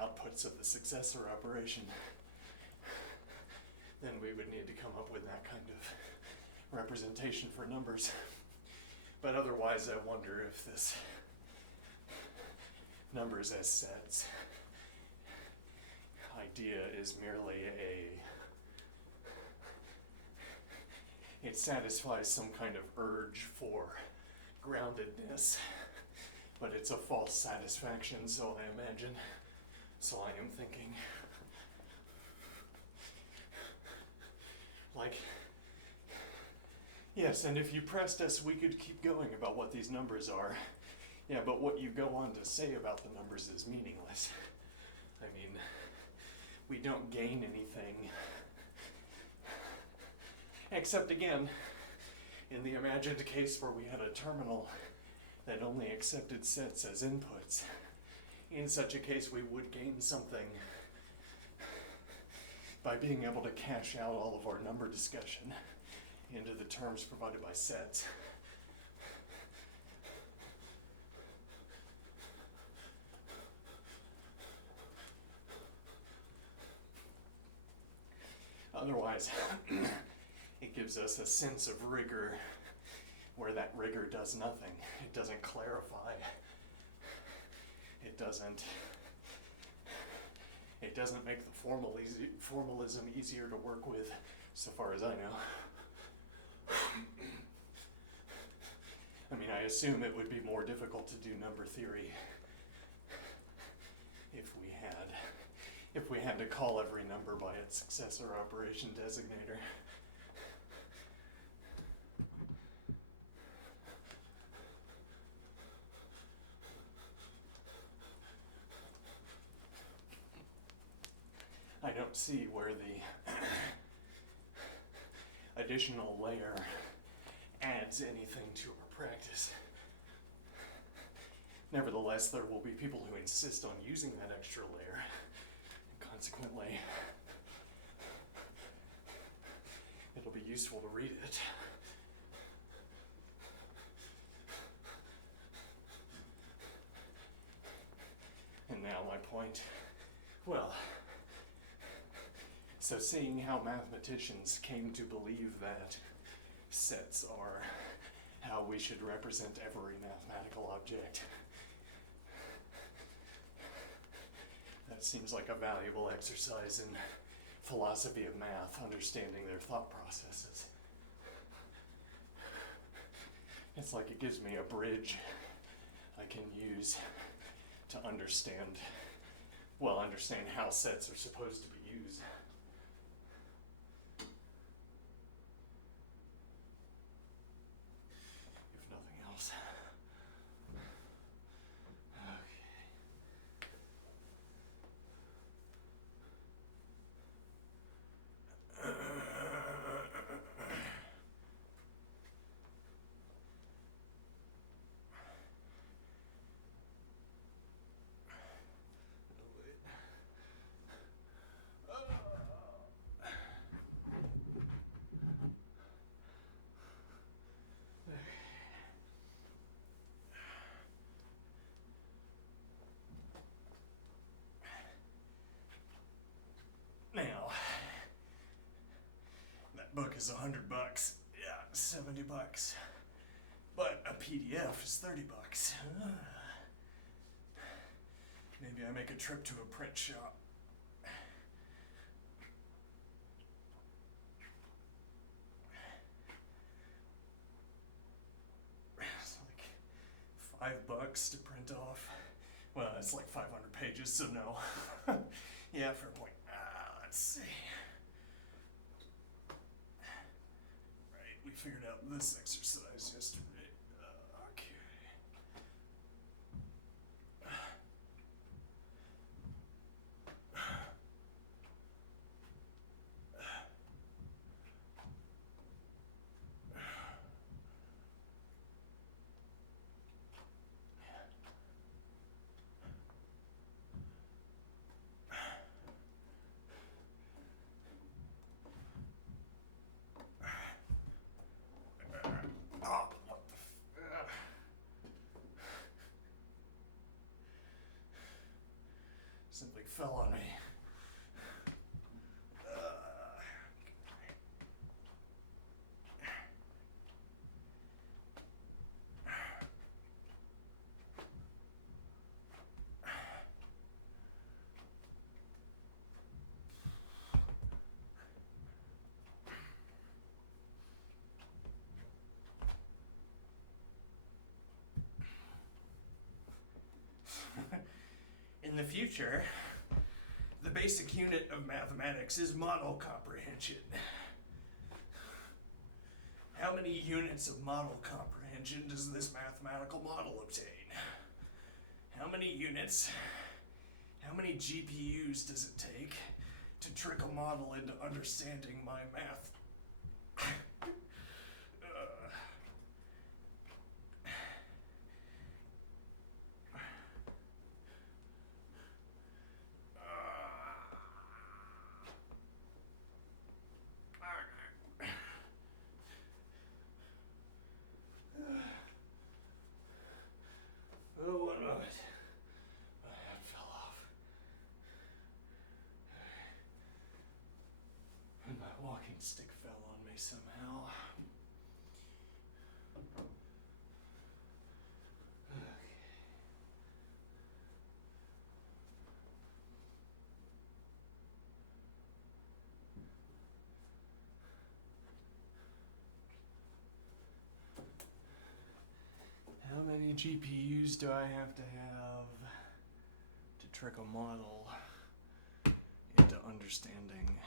outputs of the successor operation, then we would need to come up with that kind of representation for numbers. But otherwise, I wonder if this numbers as sets idea is merely it satisfies some kind of urge for groundedness, but it's a false satisfaction, so I imagine. So I am thinking, like, yes, and if you pressed us, we could keep going about what these numbers are. Yeah, but what you go on to say about the numbers is meaningless. I mean, we don't gain anything. Except again, in the imagined case where we had a terminal that only accepted sets as inputs, in such a case we would gain something by being able to cash out all of our number discussion into the terms provided by sets. Otherwise, it gives us a sense of rigor where that rigor does nothing. It doesn't clarify. It doesn't make the formalism easier to work with, so far as I know. I mean, I assume it would be more difficult to do number theory if we had to call every number by its successor operation designator. I don't see where the additional layer adds anything to our practice. Nevertheless, there will be people who insist on using that extra layer, and consequently, it'll be useful to read it. And now my point, well, so seeing how mathematicians came to believe that sets are how we should represent every mathematical object, that seems like a valuable exercise in philosophy of math, understanding their thought processes. It's like it gives me a bridge I can use to understand how sets are supposed to be used. If nothing else. Now, that book is $100. Yeah, $70. But a PDF is $30. Maybe I make a trip to a print shop. It's like $5 to print off. Well, it's like 500 pages, so no. Yeah, fair point. Let's see. Right, we figured out this exercise yesterday. Okay. fell on me. In the future, the basic unit of mathematics is model comprehension. How many units of model comprehension does this mathematical model obtain? How many units, how many GPUs does it take to trick a model into understanding my math? Oh, 1 moment. My hat fell off. And my walking stick fell on me somehow. How many GPUs do I have to trick a model into understanding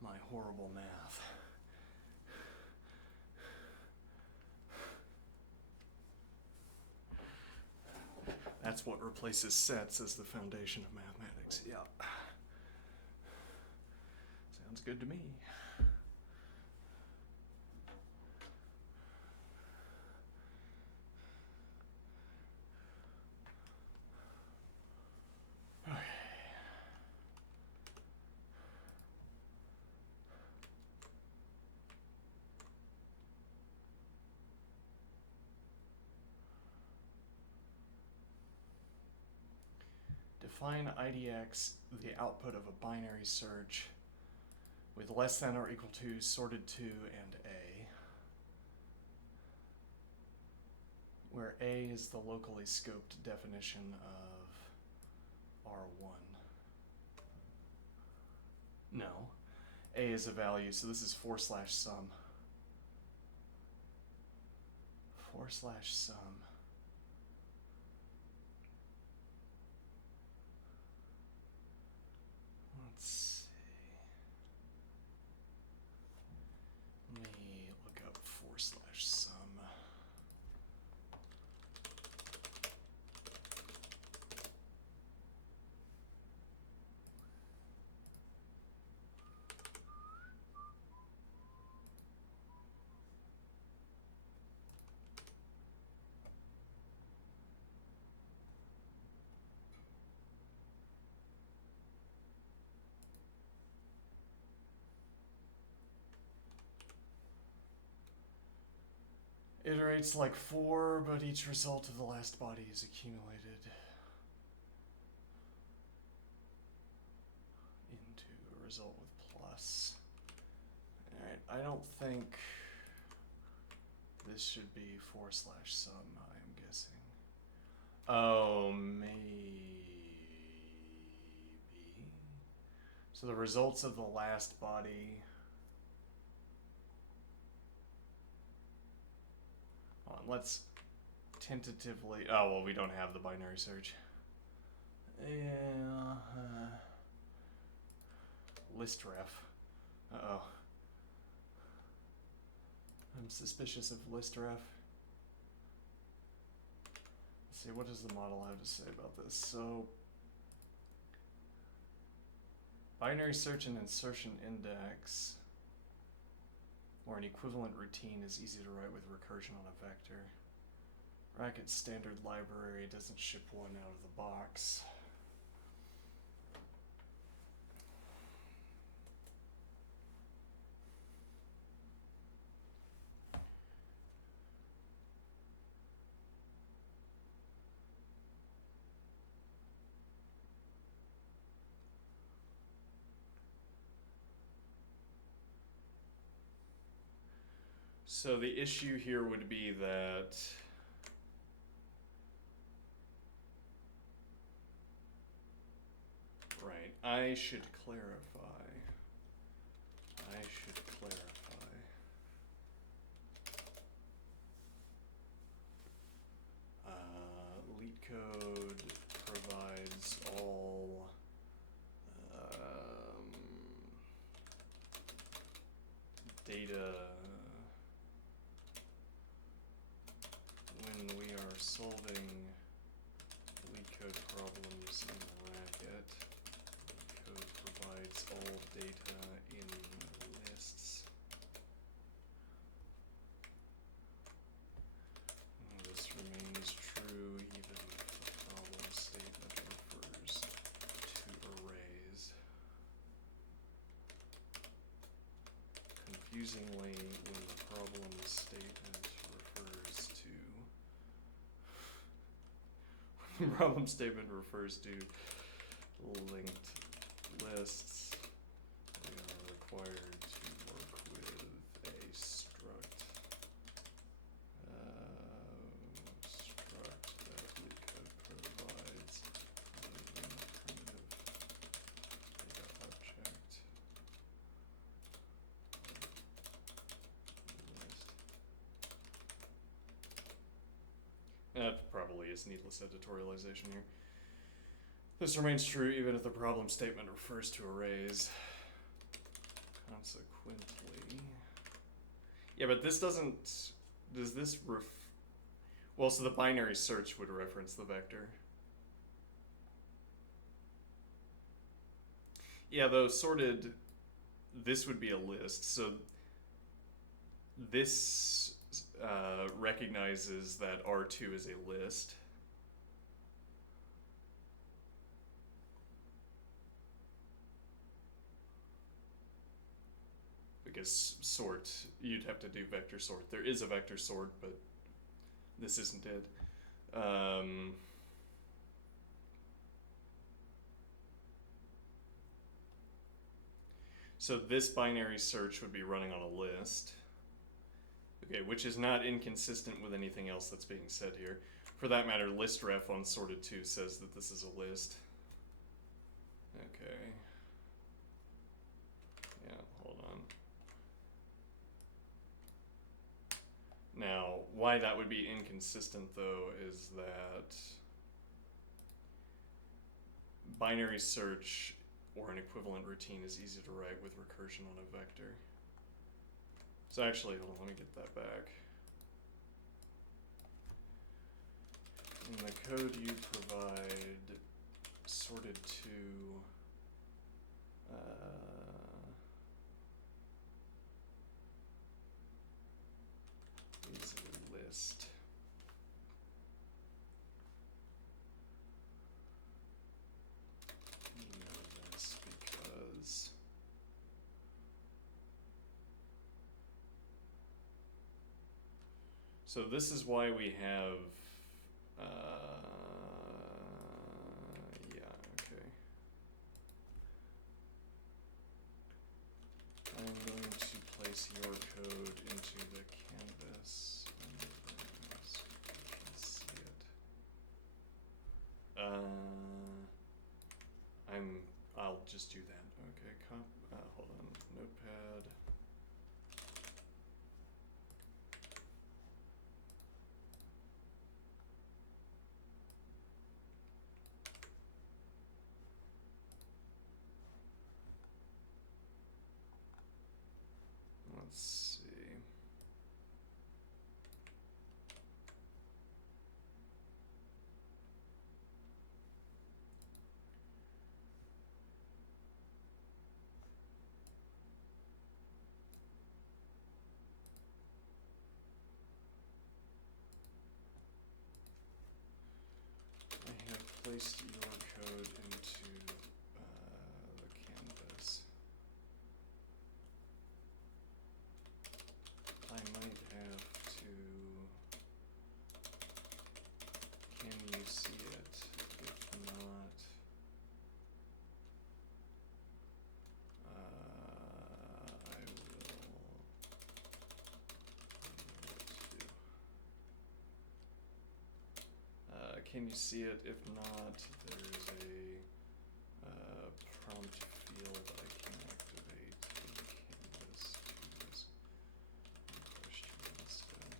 my horrible math? That's what replaces sets as the foundation of mathematics. Yeah. Sounds good to me. Okay. Define IDX, the output of a binary search with less than or equal to sorted to and A, where A is the locally scoped definition of R1. No, A is a value, so this is /sum. /sum. Let's see. Let me look up /sum. Iterates like 4, but each result of the last body is accumulated into a result with plus. Alright, I don't think this should be /sum, I am guessing. Oh, maybe. So the results of the last body. Let's tentatively. Oh, well, we don't have the binary search. Yeah. List ref. Uh-oh. I'm suspicious of list ref. Let's see, what does the model have to say about this? So, binary search and insertion index, or an equivalent routine, is easy to write with recursion on a vector. Racket standard library doesn't ship one out of the box. So the issue here would be that right, I should clarify. LeetCode provides all data when we are solving LeetCode problems in Racket. LeetCode provides all data in lists. This remains true even if the problem statement refers to arrays. Confusingly, when the problem statement refers to when the problem statement refers to linked lists, we are required to work with a struct that LeetCode provides in the primitive data object. That probably is needless editorialization here. This remains true even if the problem statement refers to arrays. Consequently... Yeah, but this doesn't... Does this well, so the binary search would reference the vector. Yeah, though sorted... This would be a list, so... This recognizes that R2 is a list. Because sort, you'd have to do vector sort. There is a vector sort, but this isn't it. So this binary search would be running on a list. Okay, which is not inconsistent with anything else that's being said here. For that matter, listref on sorted 2 says that this is a list. Okay. Yeah, hold on. Now, why that would be inconsistent, though, is that binary search or an equivalent routine is easy to write with recursion on a vector. So actually, hold on, let me get that back. In the code you provide sorted to is a list. You know this because so this is why we have yeah, okay. I'm going to place your code into the canvas and then so you can see it. I'll just do that. Okay, hold on, notepad. Let's see. I have placed your code into the canvas. I might have to... Can you see it? If not... I will can you see it? If not, there's a prompt field I can activate in Canvas to this question instead.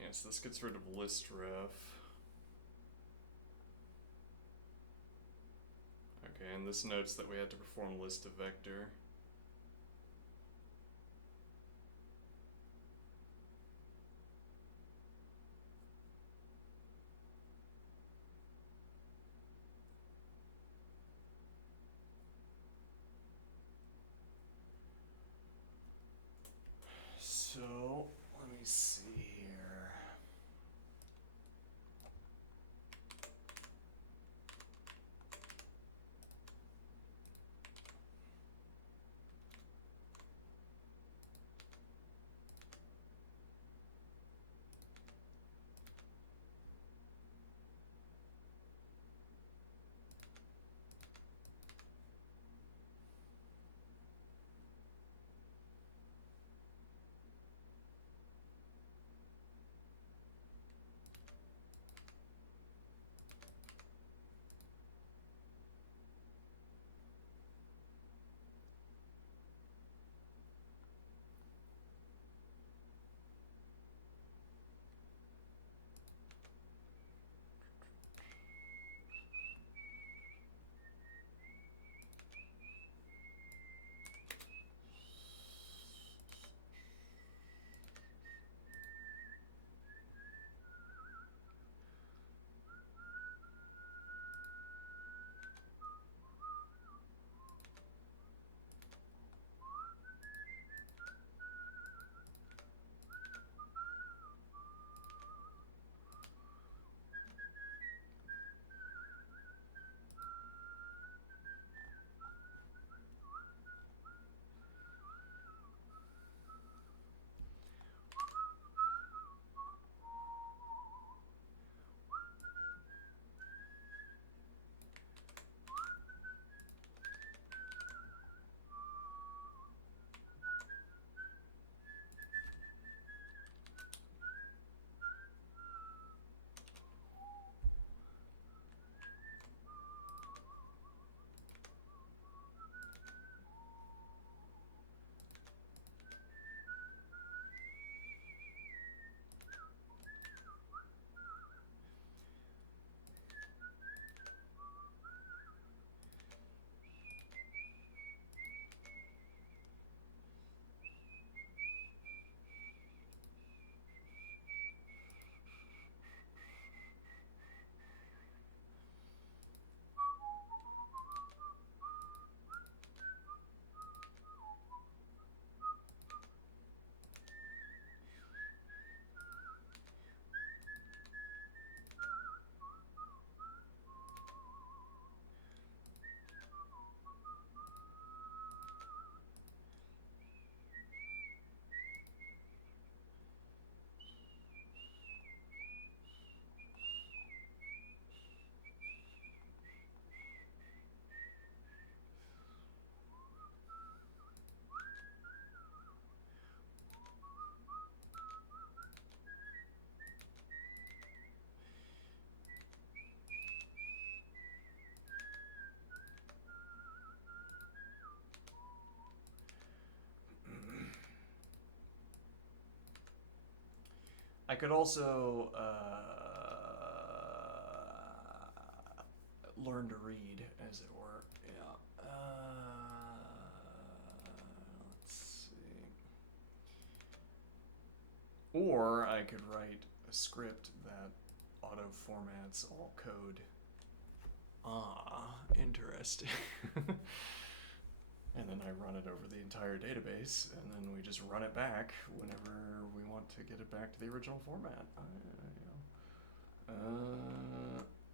Yes, this gets rid of list ref. Okay, and this notes that we had to perform list of vector. So, let me see here. I could also learn to read, as it were. Yeah. Let's see. Or I could write a script that auto formats all code. Ah, interesting. And then I run it over the entire database, and then we just run it back whenever we want to get it back to the original format.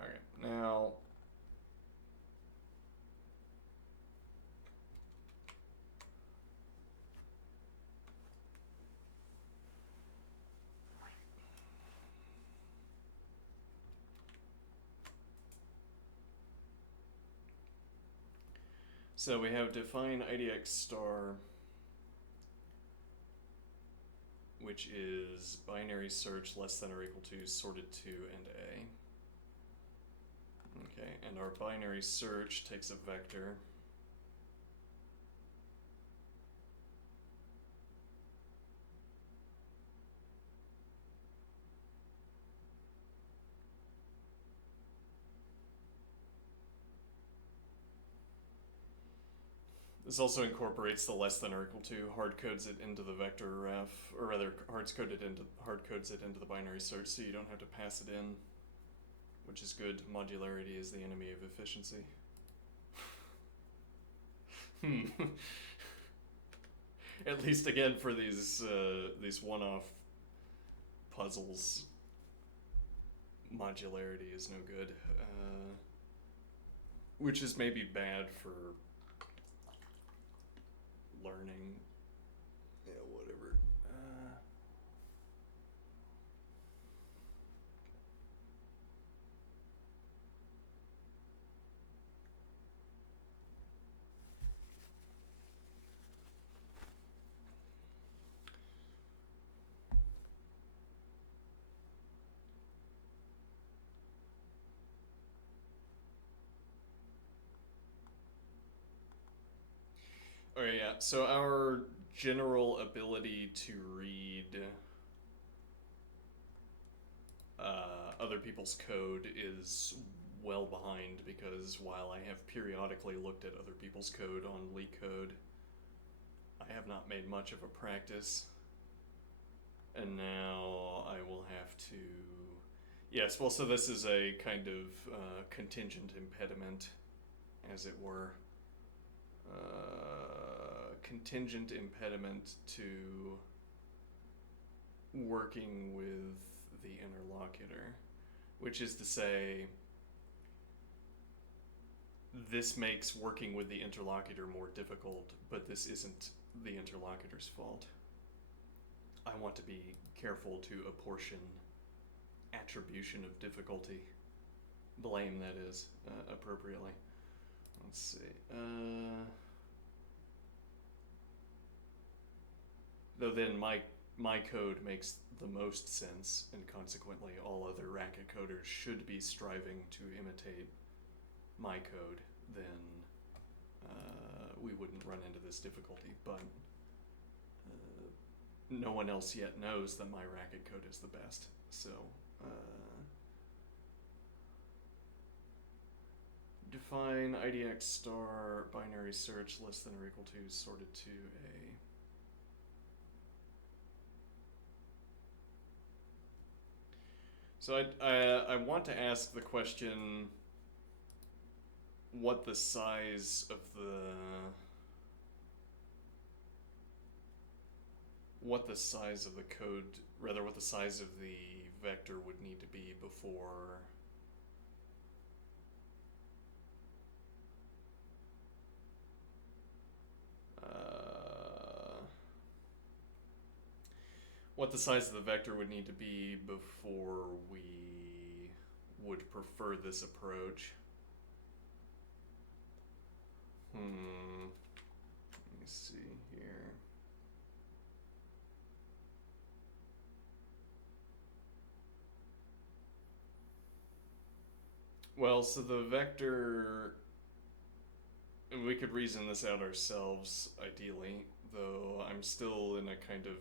Okay, now. So we have define IDX star, which is binary search less than or equal to sorted to and A. Okay, and our binary search takes a vector. This also incorporates the less than or equal to, hard codes it into the vector ref, or rather hard codes it into the binary search, so you don't have to pass it in, which is good. Modularity is the enemy of efficiency. At least again for these one-off puzzles, modularity is no good, which is maybe bad for learning. Yeah, whatever. Okay, yeah. So our general ability to read other people's code is well behind, because while I have periodically looked at other people's code on leetcode, I have not made much of a practice. And now I will have to... Yes, well, so this is a kind of contingent impediment, as it were. Contingent impediment to working with the interlocutor, which is to say, this makes working with the interlocutor more difficult, but this isn't the interlocutor's fault. I want to be careful to apportion attribution of difficulty, blame that is, appropriately. Let's see. Though then my code makes the most sense, and consequently all other Racket coders should be striving to imitate my code, then we wouldn't run into this difficulty. But no one else yet knows that my Racket code is the best. So define IDX star binary search less than or equal to sorted to A. So I want to ask the question, what the size of the code, rather what the size of the vector would need to be before what the size of the vector would need to be before we would prefer this approach. Let me see here. Well, so the vector, we could reason this out ourselves, ideally, though I'm still in a kind of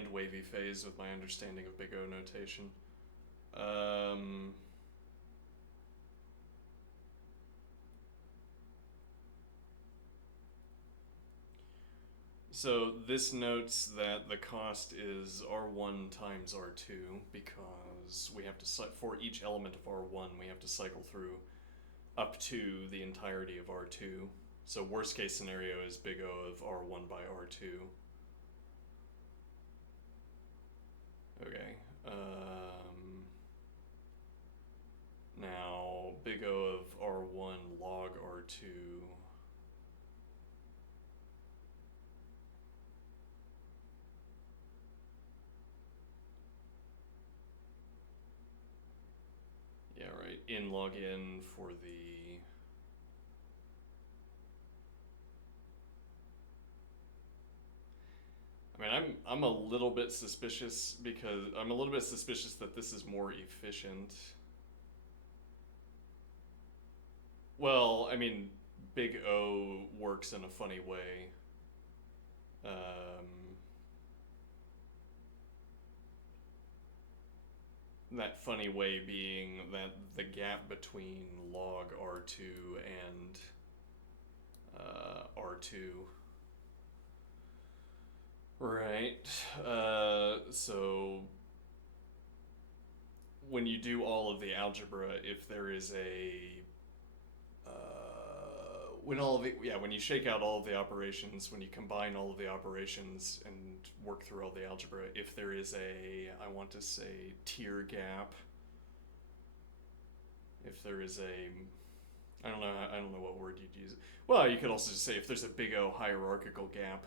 hand-wavy phase with my understanding of big O notation. So this notes that the cost is R1 times R2 because we have to, for each element of R1, we have to cycle through up to the entirety of R2. So worst case scenario is big O of R1 by R2. Okay. Now big O of R1 log R2. Yeah, right. In log n for the I mean, I'm a little bit suspicious because I'm a little bit suspicious that this is more efficient. Well, I mean, big O works in a funny way. That funny way being that the gap between log R2 and R2. Right. So when you do all of the algebra, if there is a when you shake out all of the operations, when you combine all of the operations and work through all the algebra, if there is a, I want to say, tier gap, if there is a, I don't know what word you'd use. Well, you could also just say if there's a big O hierarchical gap,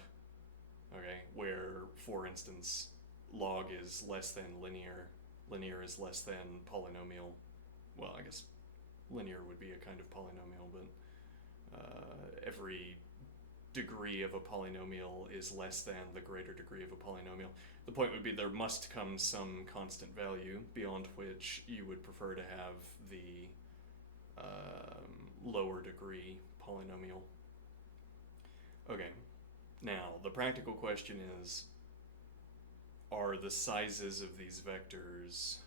okay, where, for instance, log is less than linear, linear is less than polynomial. Well, I guess linear would be a kind of polynomial, but every degree of a polynomial is less than the greater degree of a polynomial. The point would be there must come some constant value beyond which you would prefer to have the lower degree polynomial. Okay, now the practical question is, are the sizes of these vectors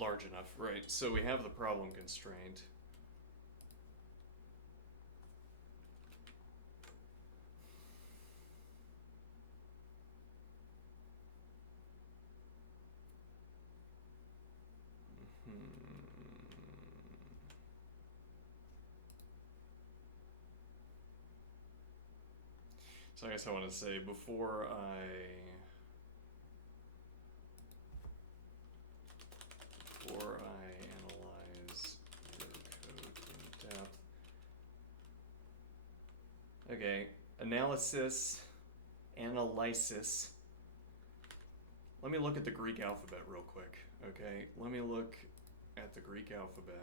large enough? Right, so we have the problem constraint. So I guess I want to say before I analyze your code in depth. Okay, analysis. Let me look at the Greek alphabet real quick. Okay, let me look at the Greek alphabet.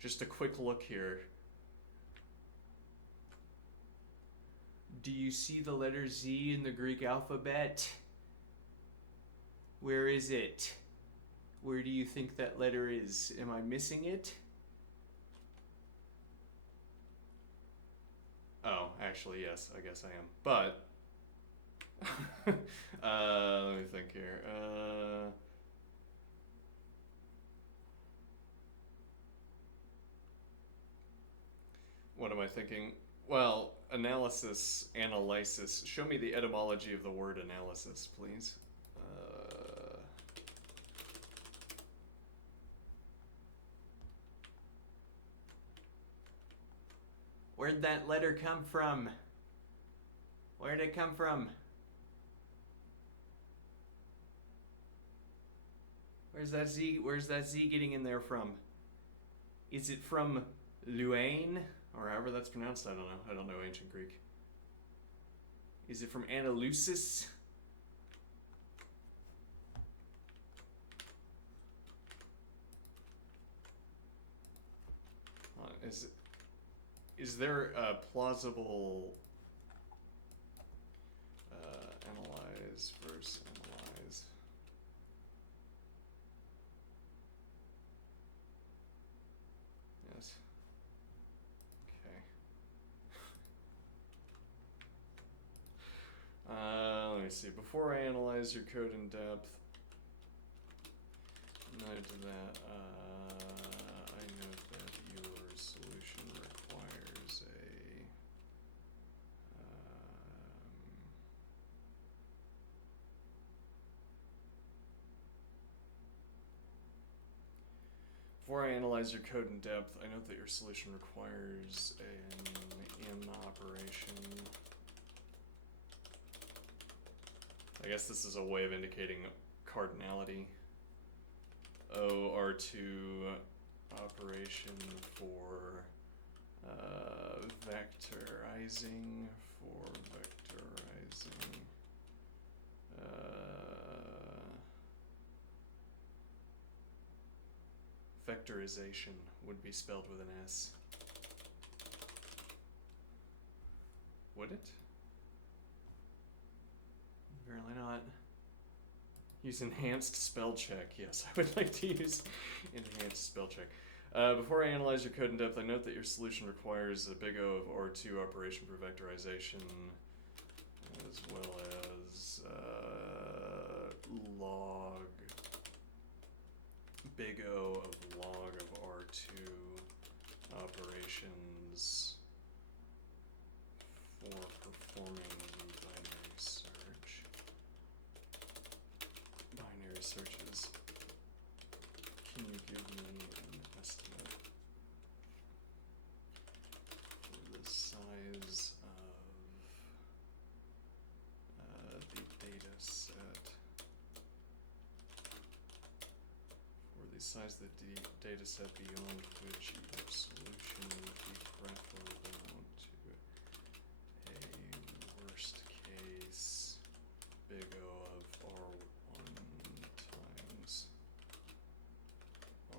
Just a quick look here. Do you see the letter Z in the Greek alphabet? Where is it? Where do you think that letter is? Am I missing it? Oh, actually, yes, I guess I am. But, let me think here. What am I thinking? Well, analysis. Show me the etymology of the word analysis, please. Where'd that letter come from? Where'd it come from? Where's that Z getting in there from? Is it from Luane? Or however that's pronounced, I don't know. I don't know ancient Greek. Is it from Analusis? is there a plausible analyze versus analyze? Yes. Okay. Let me see. Before I analyze your code in depth, note that I note that your solution requires a before I analyze your code in depth, I note that your solution requires an in operation. I guess this is a way of indicating cardinality. OR2 operation for vectorizing, vectorization would be spelled with an S. Would it? Apparently not. Use enhanced spell check. Yes, I would like to use enhanced spell check. Before I analyze your code in depth, I note that your solution requires a big O of OR2 operation for vectorization, as well as log, big O of log of R2 operations for performing binary search. Binary searches. Can you give me an estimate for the size of the data set? For the size of the data set beyond which your solution would be preferable to a worst case big O of R1 times R2.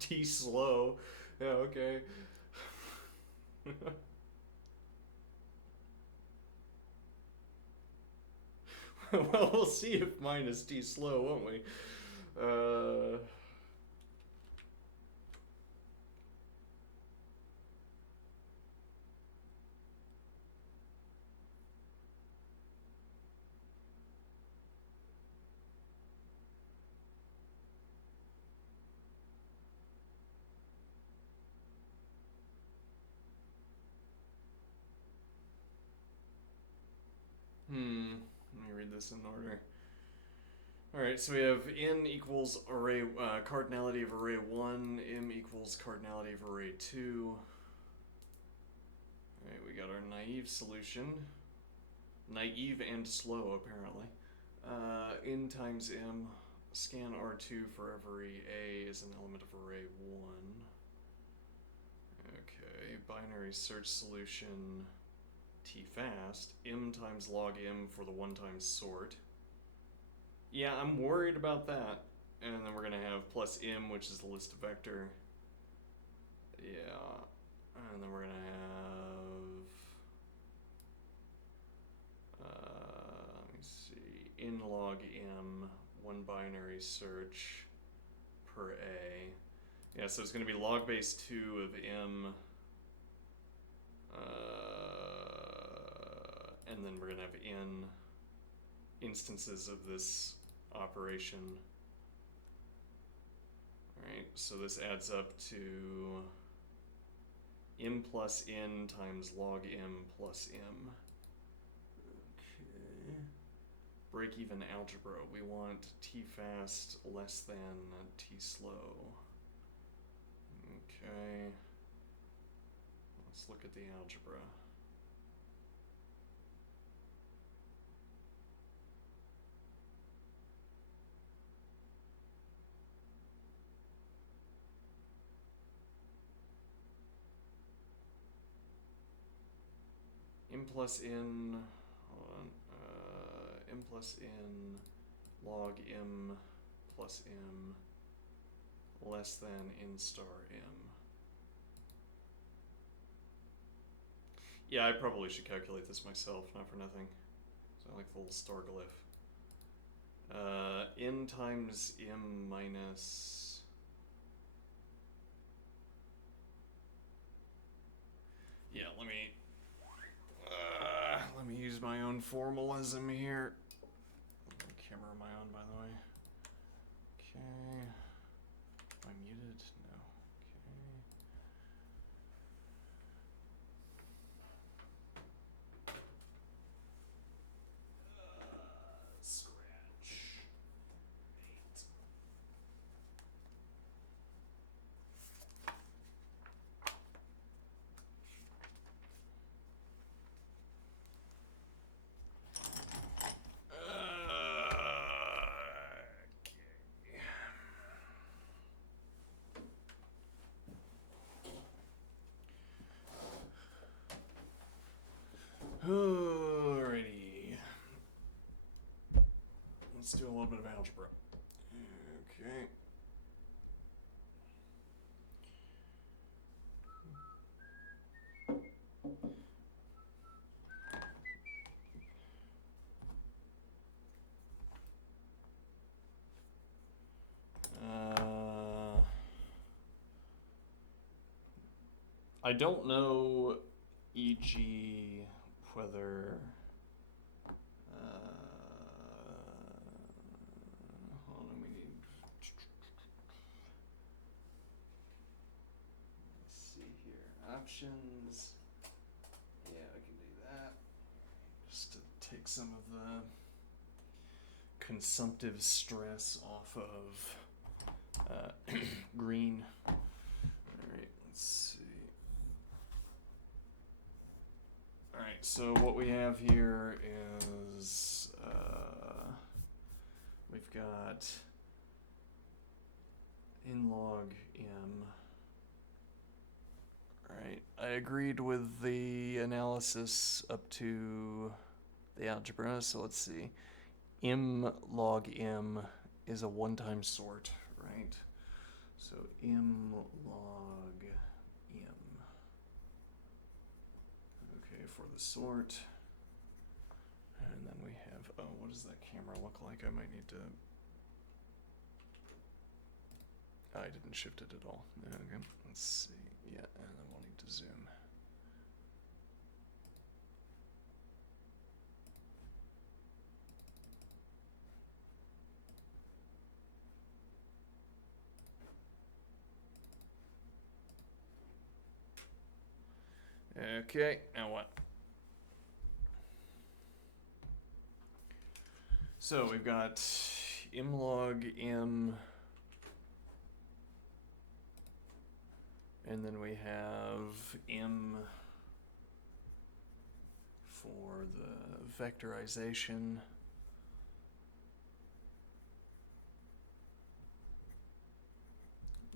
T slow. Yeah, okay. Well, we'll see if mine is T slow, won't we? Let me read this in order. Alright, so we have n equals array cardinality of array 1, m equals cardinality of array 2. Alright, we got our naive solution. Naive and slow, apparently. N times m, scan R2 for every a is an element of array 1. Okay, binary search solution T fast, m times log m for the 1 times sort. Yeah, I'm worried about that. And then we're gonna have plus m, which is the list vector. Yeah, and then we're gonna have, let me see, n log m, 1 binary search per a. Yeah, so it's gonna be log base 2 of m, and then we're gonna have n instances of this operation. Alright, so this adds up to m plus n times log m plus m. Okay. Break-even algebra. We want t fast less than t slow. Okay. Let's look at the algebra. M plus n, hold on, m plus n log m plus m less than n star m. Yeah, I probably should calculate this myself, not for nothing. So I like the little star glyph. N times m minus... Yeah, let me use my own formalism here. Camera of my own, by the way. Okay. Am I muted? No. Okay. Scratch. 8. Alrighty. Let's do a little bit of algebra. Okay. I don't know, e.g., whether hold on, we need. Let's see here. Options. Yeah, I can do that. Just to take some of the consumptive stress off of green. Alright, let's see. Alright, so what we have here is we've got in log m. Alright, I agreed with the analysis up to the algebra, so let's see. M log m is a one-time sort, right? So m log m. Okay, for the sort. And then we have, oh, what does that camera look like? I might need to, I didn't shift it at all. Okay, let's see. Yeah, and then we'll need to zoom. Okay, now what? So we've got m log m, and then we have m for the vectorization.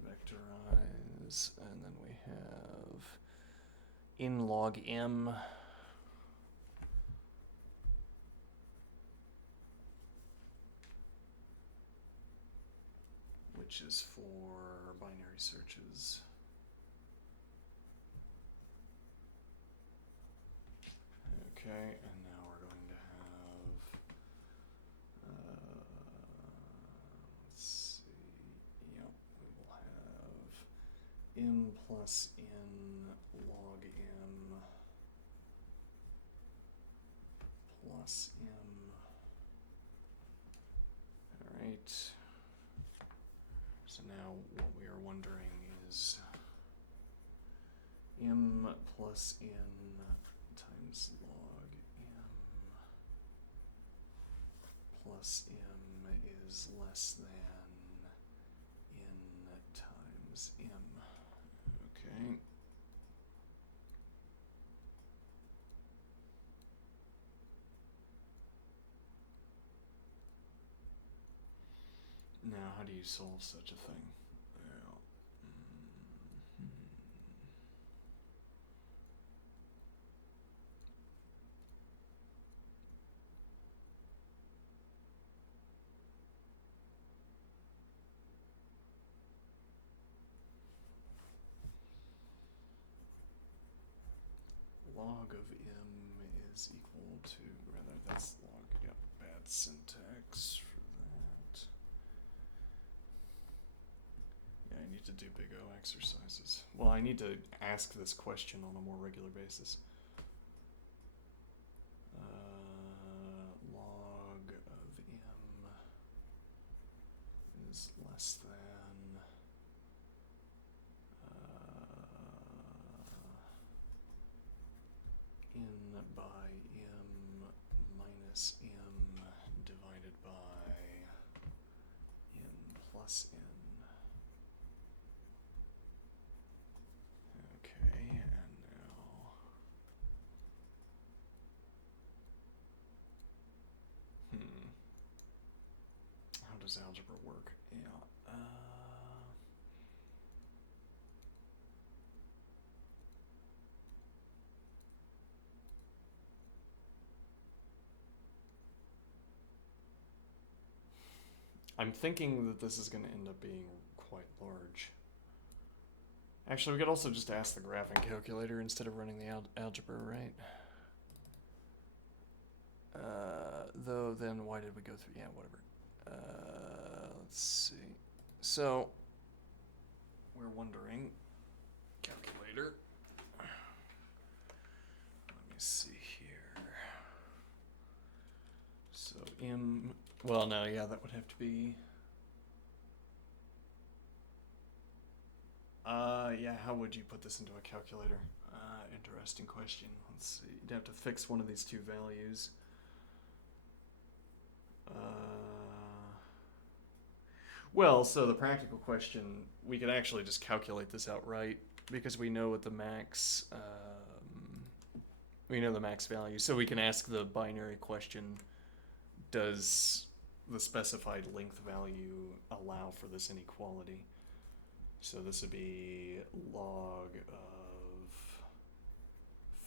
Vectorize, and then we have in log m, which is for binary searches. Okay, and now we're going to have, let's see, yep, we will have m plus n log m plus m. All right. So now what we plus n times log m plus m is less than n times m. Okay. Now, how do you solve such a thing? Well, log of m is equal to, rather, that's log, yep, bad syntax for that. Yeah, I need to do big O exercises. Well, I need to ask this question on a more regular basis. Log of m is less than n by m minus m divided by n plus n. Okay, and now how does algebra work? Yeah. I'm thinking that this is going to end up being quite large. Actually, we could also just ask the graphing calculator instead of running the algebra, right? Though, then why did we go through? Yeah, whatever. Let's see. So, we're wondering, calculator. Let me see here. So, well, no, yeah, that would have to be. Yeah, how would you put this into a calculator? Interesting question. Let's see. You'd have to fix one of these two values. Well, so the practical question, we could actually just calculate this outright because we know what the max, we know the max value. So we can ask the binary question, does the specified length value allow for this inequality? So this would be log of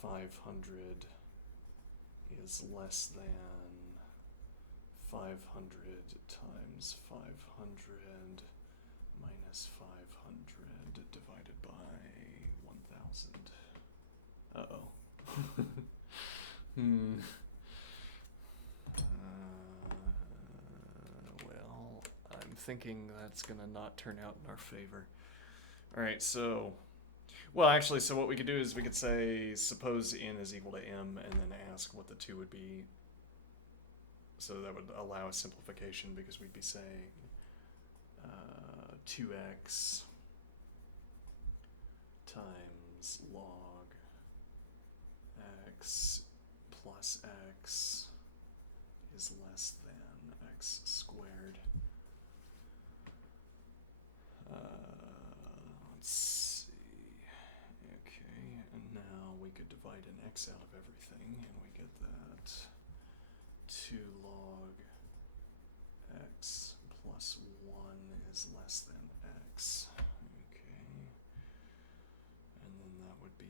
500 is less than 500 times 500 minus 500 divided by 1000. Uh-oh. Well, I'm thinking that's gonna not turn out in our favor. All right, so, well, actually, so what we could do is we could say, suppose n is equal to m, and then ask what the 2 would be. So that would allow a simplification because we'd be saying 2x times log x plus x is less than x squared. Let's see. Okay, and now we could divide an x out of everything, and we get that 2 log x plus 1 is less than x. Okay. And then that would be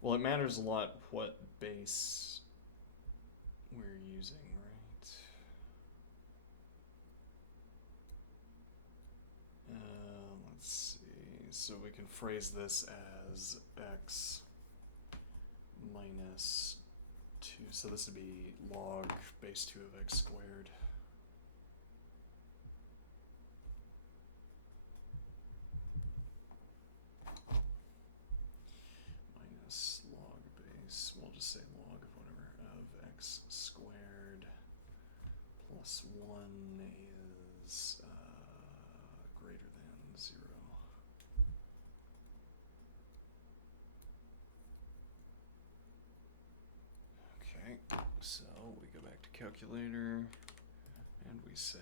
well, it matters a lot what base we're using, right? Let's see. So we can phrase this as x minus 2. So this would be log base 2 of x squared. Minus log base, we'll just say log of whatever, of x squared plus 1 is 0. Okay, so we go back to calculator, and we say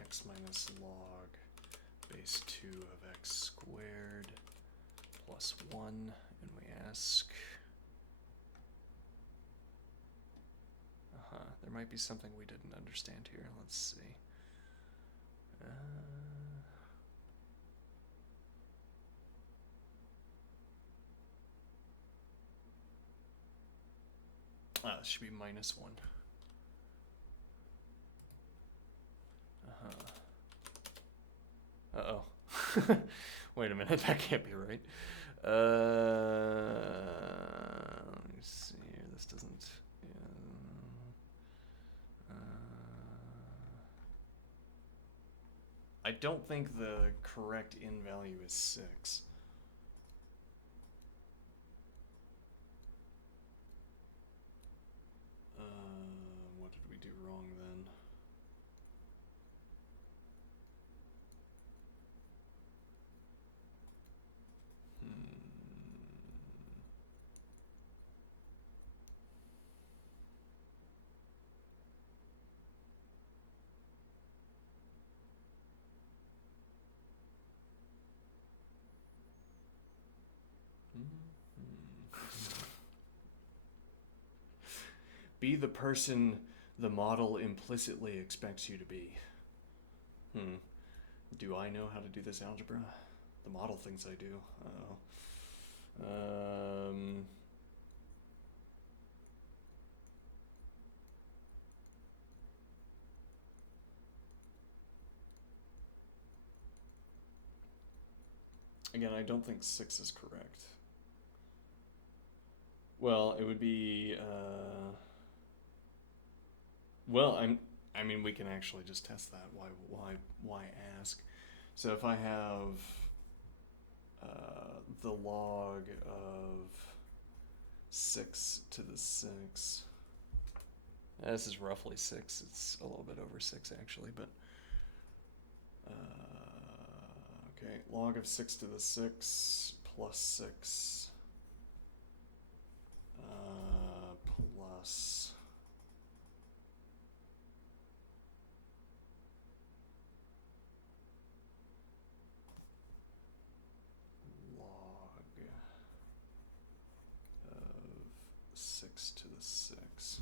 x minus log base 2 of x squared plus 1, and we ask, there might be something we didn't understand here. Let's see. It should be minus 1. Uh-oh. Wait a minute, that can't be right. Let me see here. This doesn't... I don't think the correct in value is 6. What did we do wrong then? Be the person the model implicitly expects you to be. Do I know how to do this algebra? The model thinks I do. Again, I don't think 6 is correct. Well, it would be, I mean, we can actually just test that. Why ask? So if I have the log of 6 to the 6, this is roughly 6. It's a little bit over 6 actually, but okay, log of 6 to the 6 plus 6 plus log of 6 to the 6.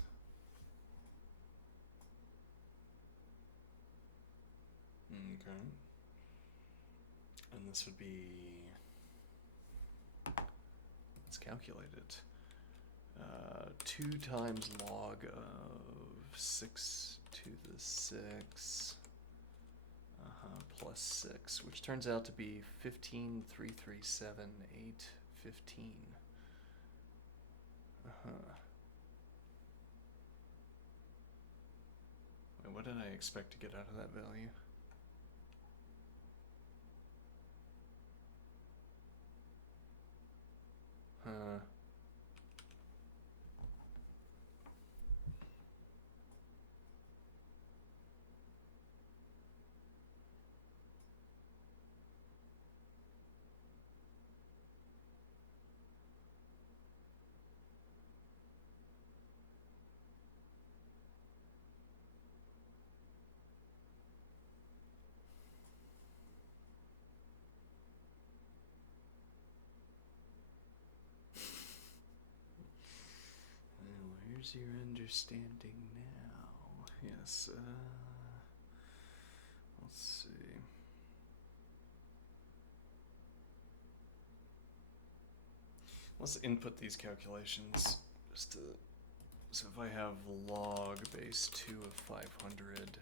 Okay. And this would be, let's calculate it. 2 times log of 6 to the 6 plus 6, which turns out to be 15,337,815. Wait, what did I expect to get out of that value? Where's your understanding now? Yes, let's see. Let's input these calculations just to, so if I have log base 2 of 500,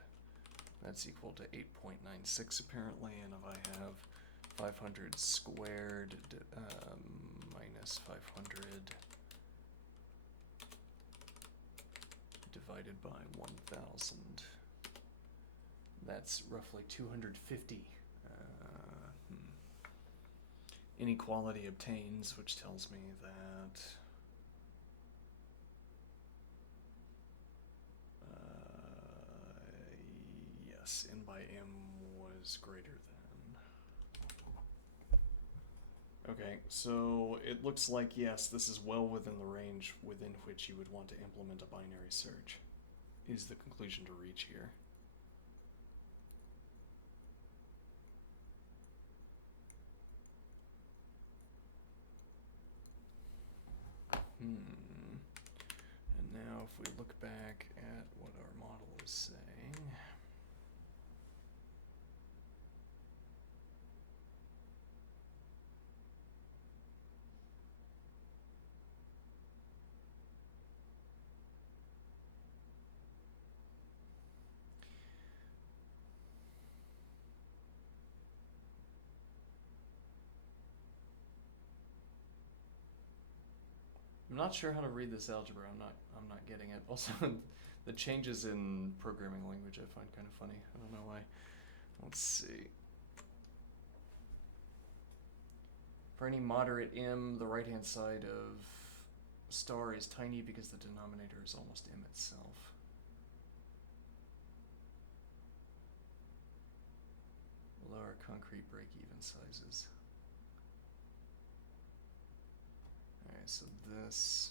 that's equal to 8.96 apparently, and if I have 500 squared minus 500 divided by 1,000, that's roughly 250. Inequality obtains, which tells me that yes, n by m was greater than. Okay, so it looks like, yes, this is well within the range within which you would want to implement a binary search, is the conclusion to reach here. And now if we look back at what our model is saying, I'm not sure how to read this algebra. I'm not getting it. Also, the changes in programming language I find kind of funny. I don't know why. Let's see. For any moderate m, the right-hand side of star is tiny because the denominator is almost m itself. Lower concrete break-even sizes. Alright, so this...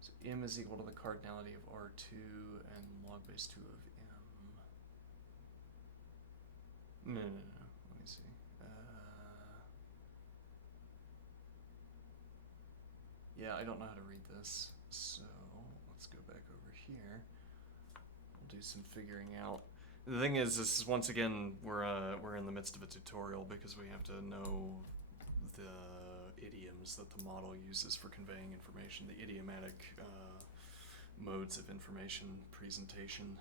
So m is equal to the cardinality of R2 and log base 2 of m. No. Let me see. Yeah, I don't know how to read this, so let's go back over here. We'll do some figuring out. The thing is, this is once again, we're in the midst of a tutorial because we have to know the idioms that the model uses for conveying information, the idiomatic modes of information presentation.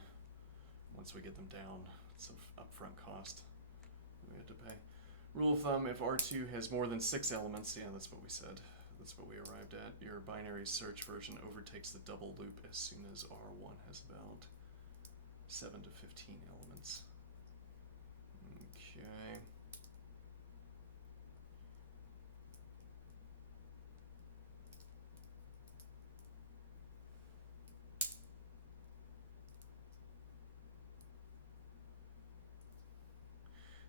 Once we get them down, it's an upfront cost we have to pay. Rule of thumb, if R2 has more than 6 elements, yeah, that's what we said. That's what we arrived at. Your binary search version overtakes the double loop as soon as R1 has about 7 to 15 elements. Okay.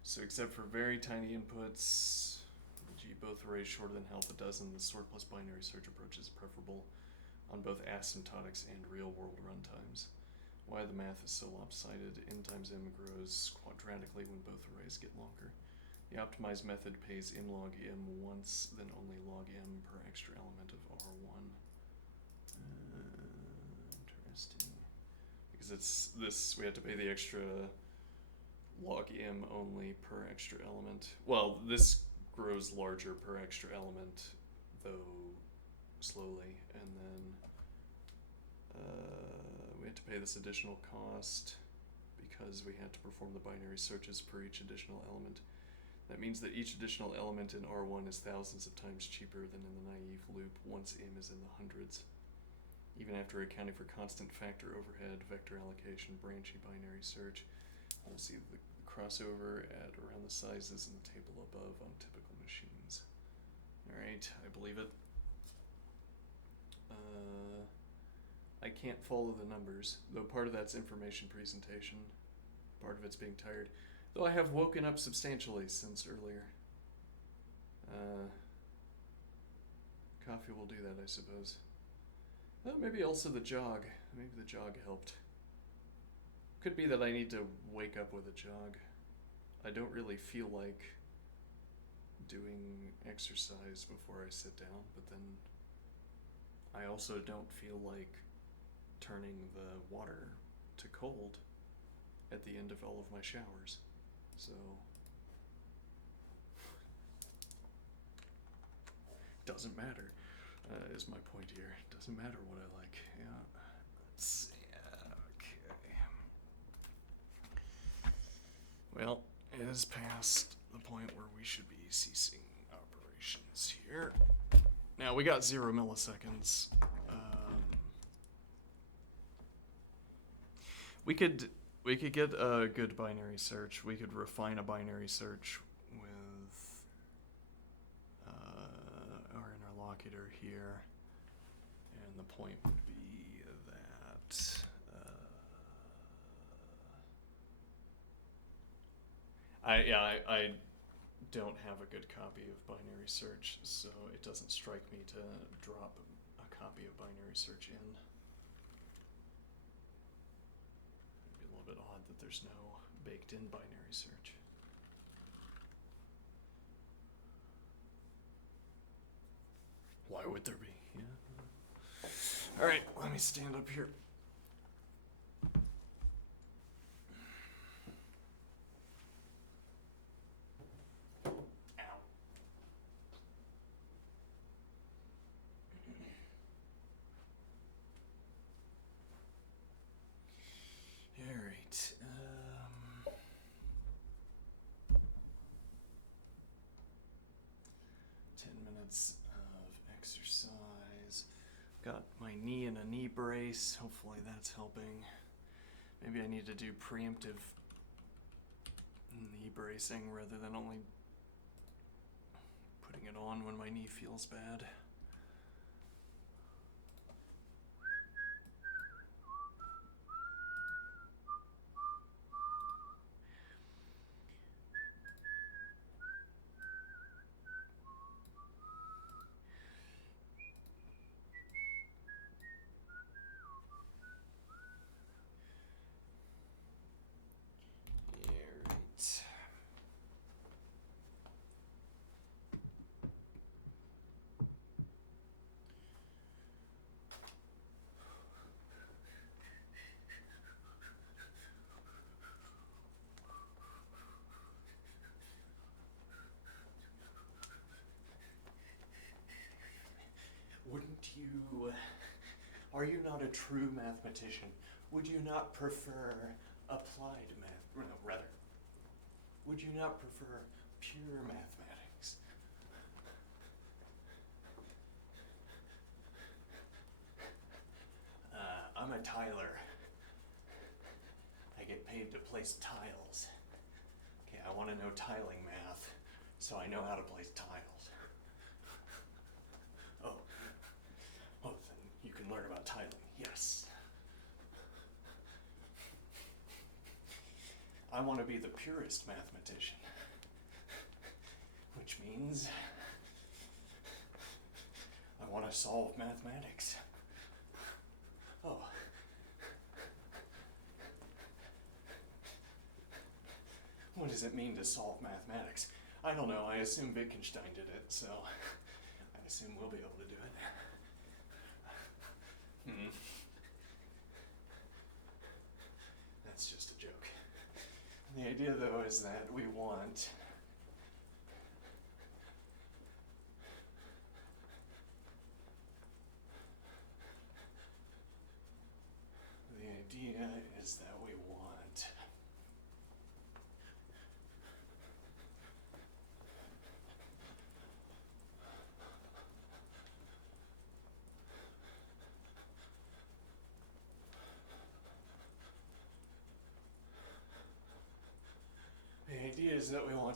So except for very tiny inputs, both arrays shorter than half a dozen, the sort plus binary search approach is preferable on both asymptotics and real-world runtimes. Why the math is so lopsided, n times m grows quadratically when both arrays get longer. The optimized method pays m log m once, then only log m per extra element of R1. Interesting. Because it's this, we have to pay the extra log m only per extra element. Well, this grows larger per extra element, though slowly, and then we have to pay this additional cost because we had to perform the binary searches per each additional element. That means that each additional element in R1 is thousands of times cheaper than in the naive loop once m is in the hundreds. Even after accounting for constant factor overhead, vector allocation, branchy binary search, we'll see the crossover at around the sizes in the table above on typical machines. Alright, I believe it. I can't follow the numbers, though part of that's information presentation, part of it's being tired. Though I have woken up substantially since earlier. Coffee will do that, I suppose. Maybe also the jog. Maybe the jog helped. Could be that I need to wake up with a jog. I don't really feel like doing exercise before I sit down, but then I also don't feel like turning the water to cold at the end of all of my showers. So doesn't matter, is my point here. Doesn't matter what I like. Yeah. Let's see. Okay. Well, it is past the point where we should be ceasing operations here. Now we got 0 milliseconds. We could get a good binary search. We could refine a binary search with interlocutor here, and the point would be that I don't have a good copy of binary search, so it doesn't strike me to drop a copy of binary search in. It'd be a little bit odd that there's no baked in binary search. Why would there be? Yeah. All right, let me stand up here. Alright, 10 minutes of exercise. Got my knee in a knee brace. Hopefully that's helping. Maybe I need to do preemptive knee bracing rather than only putting it on when my knee feels bad. Alright. Wouldn't you, are you not a true mathematician? Would you not prefer applied math, no, rather, would you not prefer pure mathematics? I'm a tiler. I get paid to place tiles. Okay, I want to know tiling math, so I know how to place tiles. Oh, then you can learn about tiling, yes. I want to be the purest mathematician, which means I want to solve mathematics. Oh. What does it mean to solve mathematics? I don't know, I assume Wittgenstein did it, so I assume we'll be able to do it. That's just a joke. The idea, though, is that we want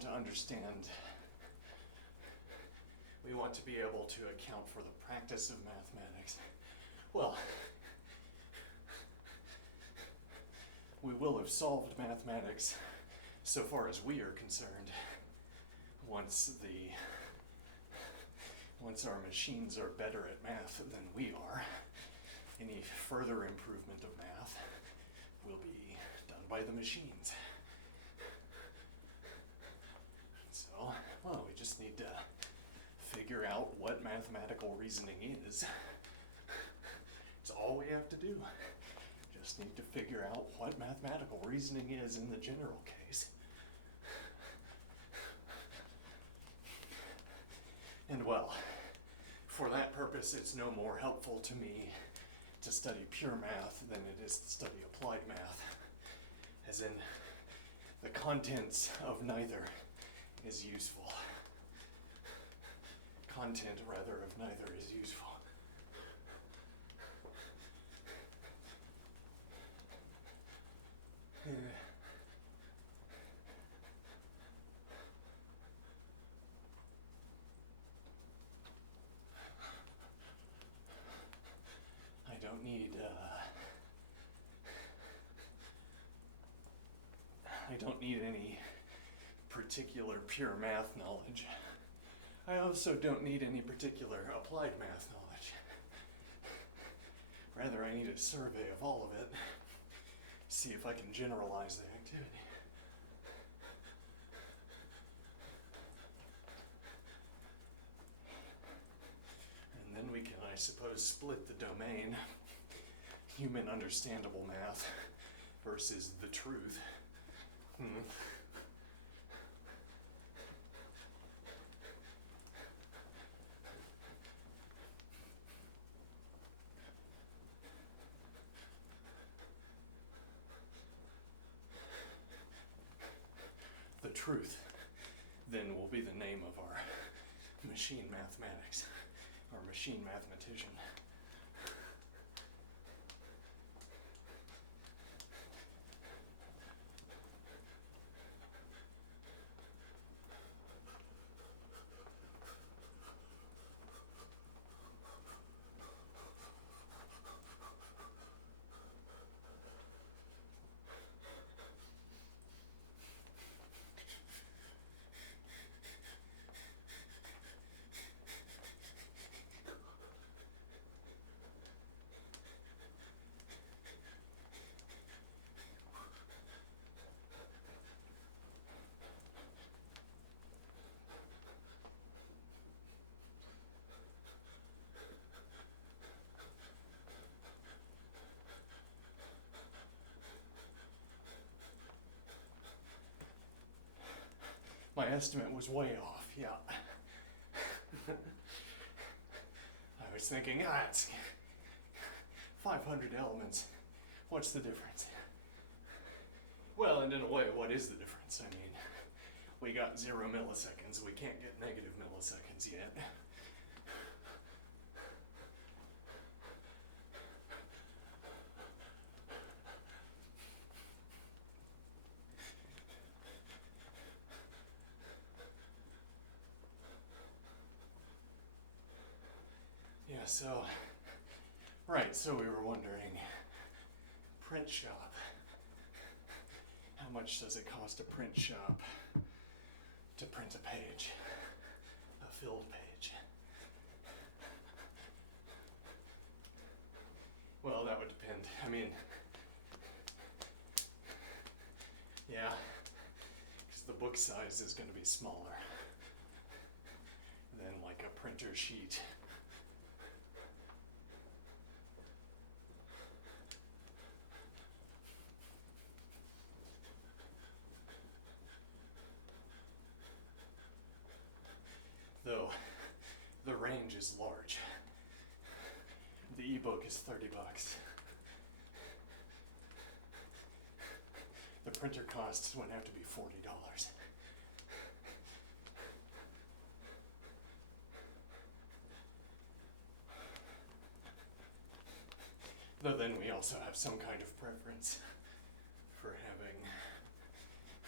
to understand, we want to be able to account for the practice of mathematics. Well, we will have solved mathematics so far as we are concerned once our machines are better at math than we are. Any further improvement of math will be done by the machines. So, well, we just need to figure out what mathematical reasoning is. It's all we have to do. Just need to figure out what mathematical reasoning is in the general case. And well, for that purpose, it's no more helpful to me to study pure math than it is to study applied math. As in, the contents of neither is useful. Content, rather, of neither is useful. I don't need any particular pure math knowledge. I also don't need any particular applied math knowledge. Rather, I need a survey of all of it, see if I can generalize the activity. And then we can, I suppose, split the domain, human understandable math versus the truth. The truth then will be the name of our machine mathematics, our machine mathematician. My estimate was way off, yeah. I was thinking, it's 500 elements. What's the difference? Well, and in a way, what is the difference? I mean, we got 0 milliseconds. We can't get negative milliseconds yet. Yeah, so we were wondering, print shop. How much does it cost a print shop to print a page, a filled page? Well, that would depend. I mean, yeah, because the book size is going to be smaller than like a printer sheet. Though the range is large. The ebook is $30. The printer costs would have to be $40. Though then we also have some kind of preference for having,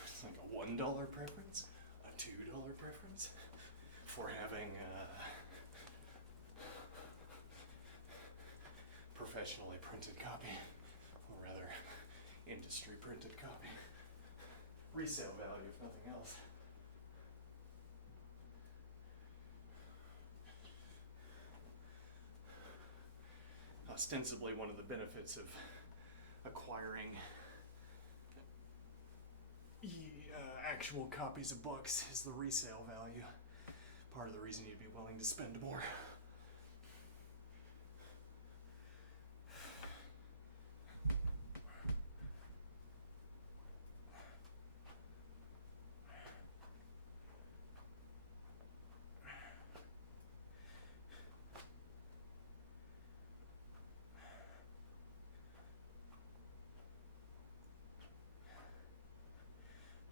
it's like a $1 preference, a $2 preference, for having professionally printed copy, or rather, industry printed copy. Resale value, if nothing else. Ostensibly, one of the benefits of acquiring actual copies of books is the resale value. Part of the reason you'd be willing to spend more.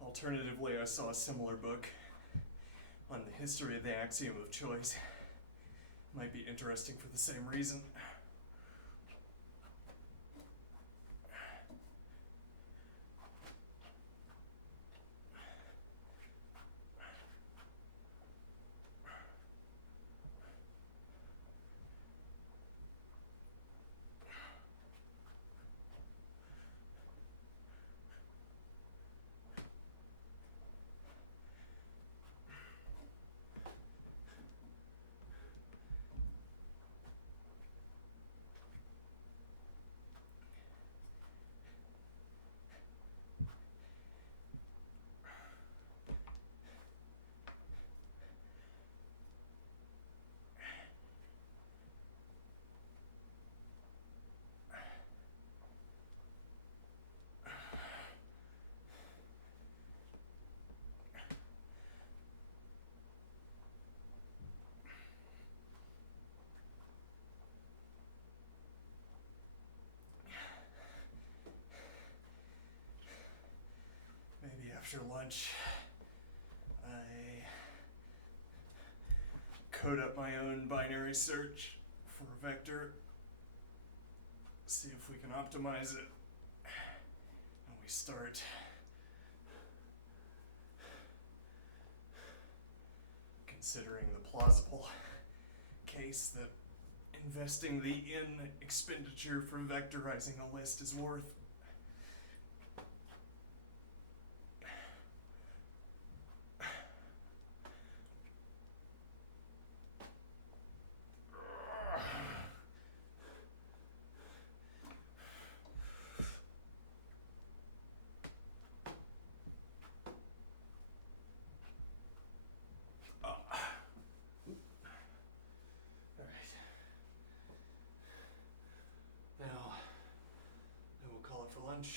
Alternatively, I saw a similar book on the history of the axiom of choice. Might be interesting for the same reason. after lunch, I code up my own binary search for a vector, see if we can optimize it, and we start considering the plausible case that investing the in expenditure for vectorizing a list is worth. Now, then we'll call it for lunch.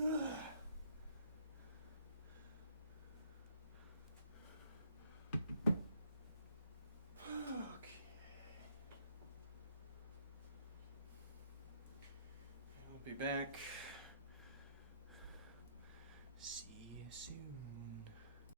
Okay. I'll be back. See you soon.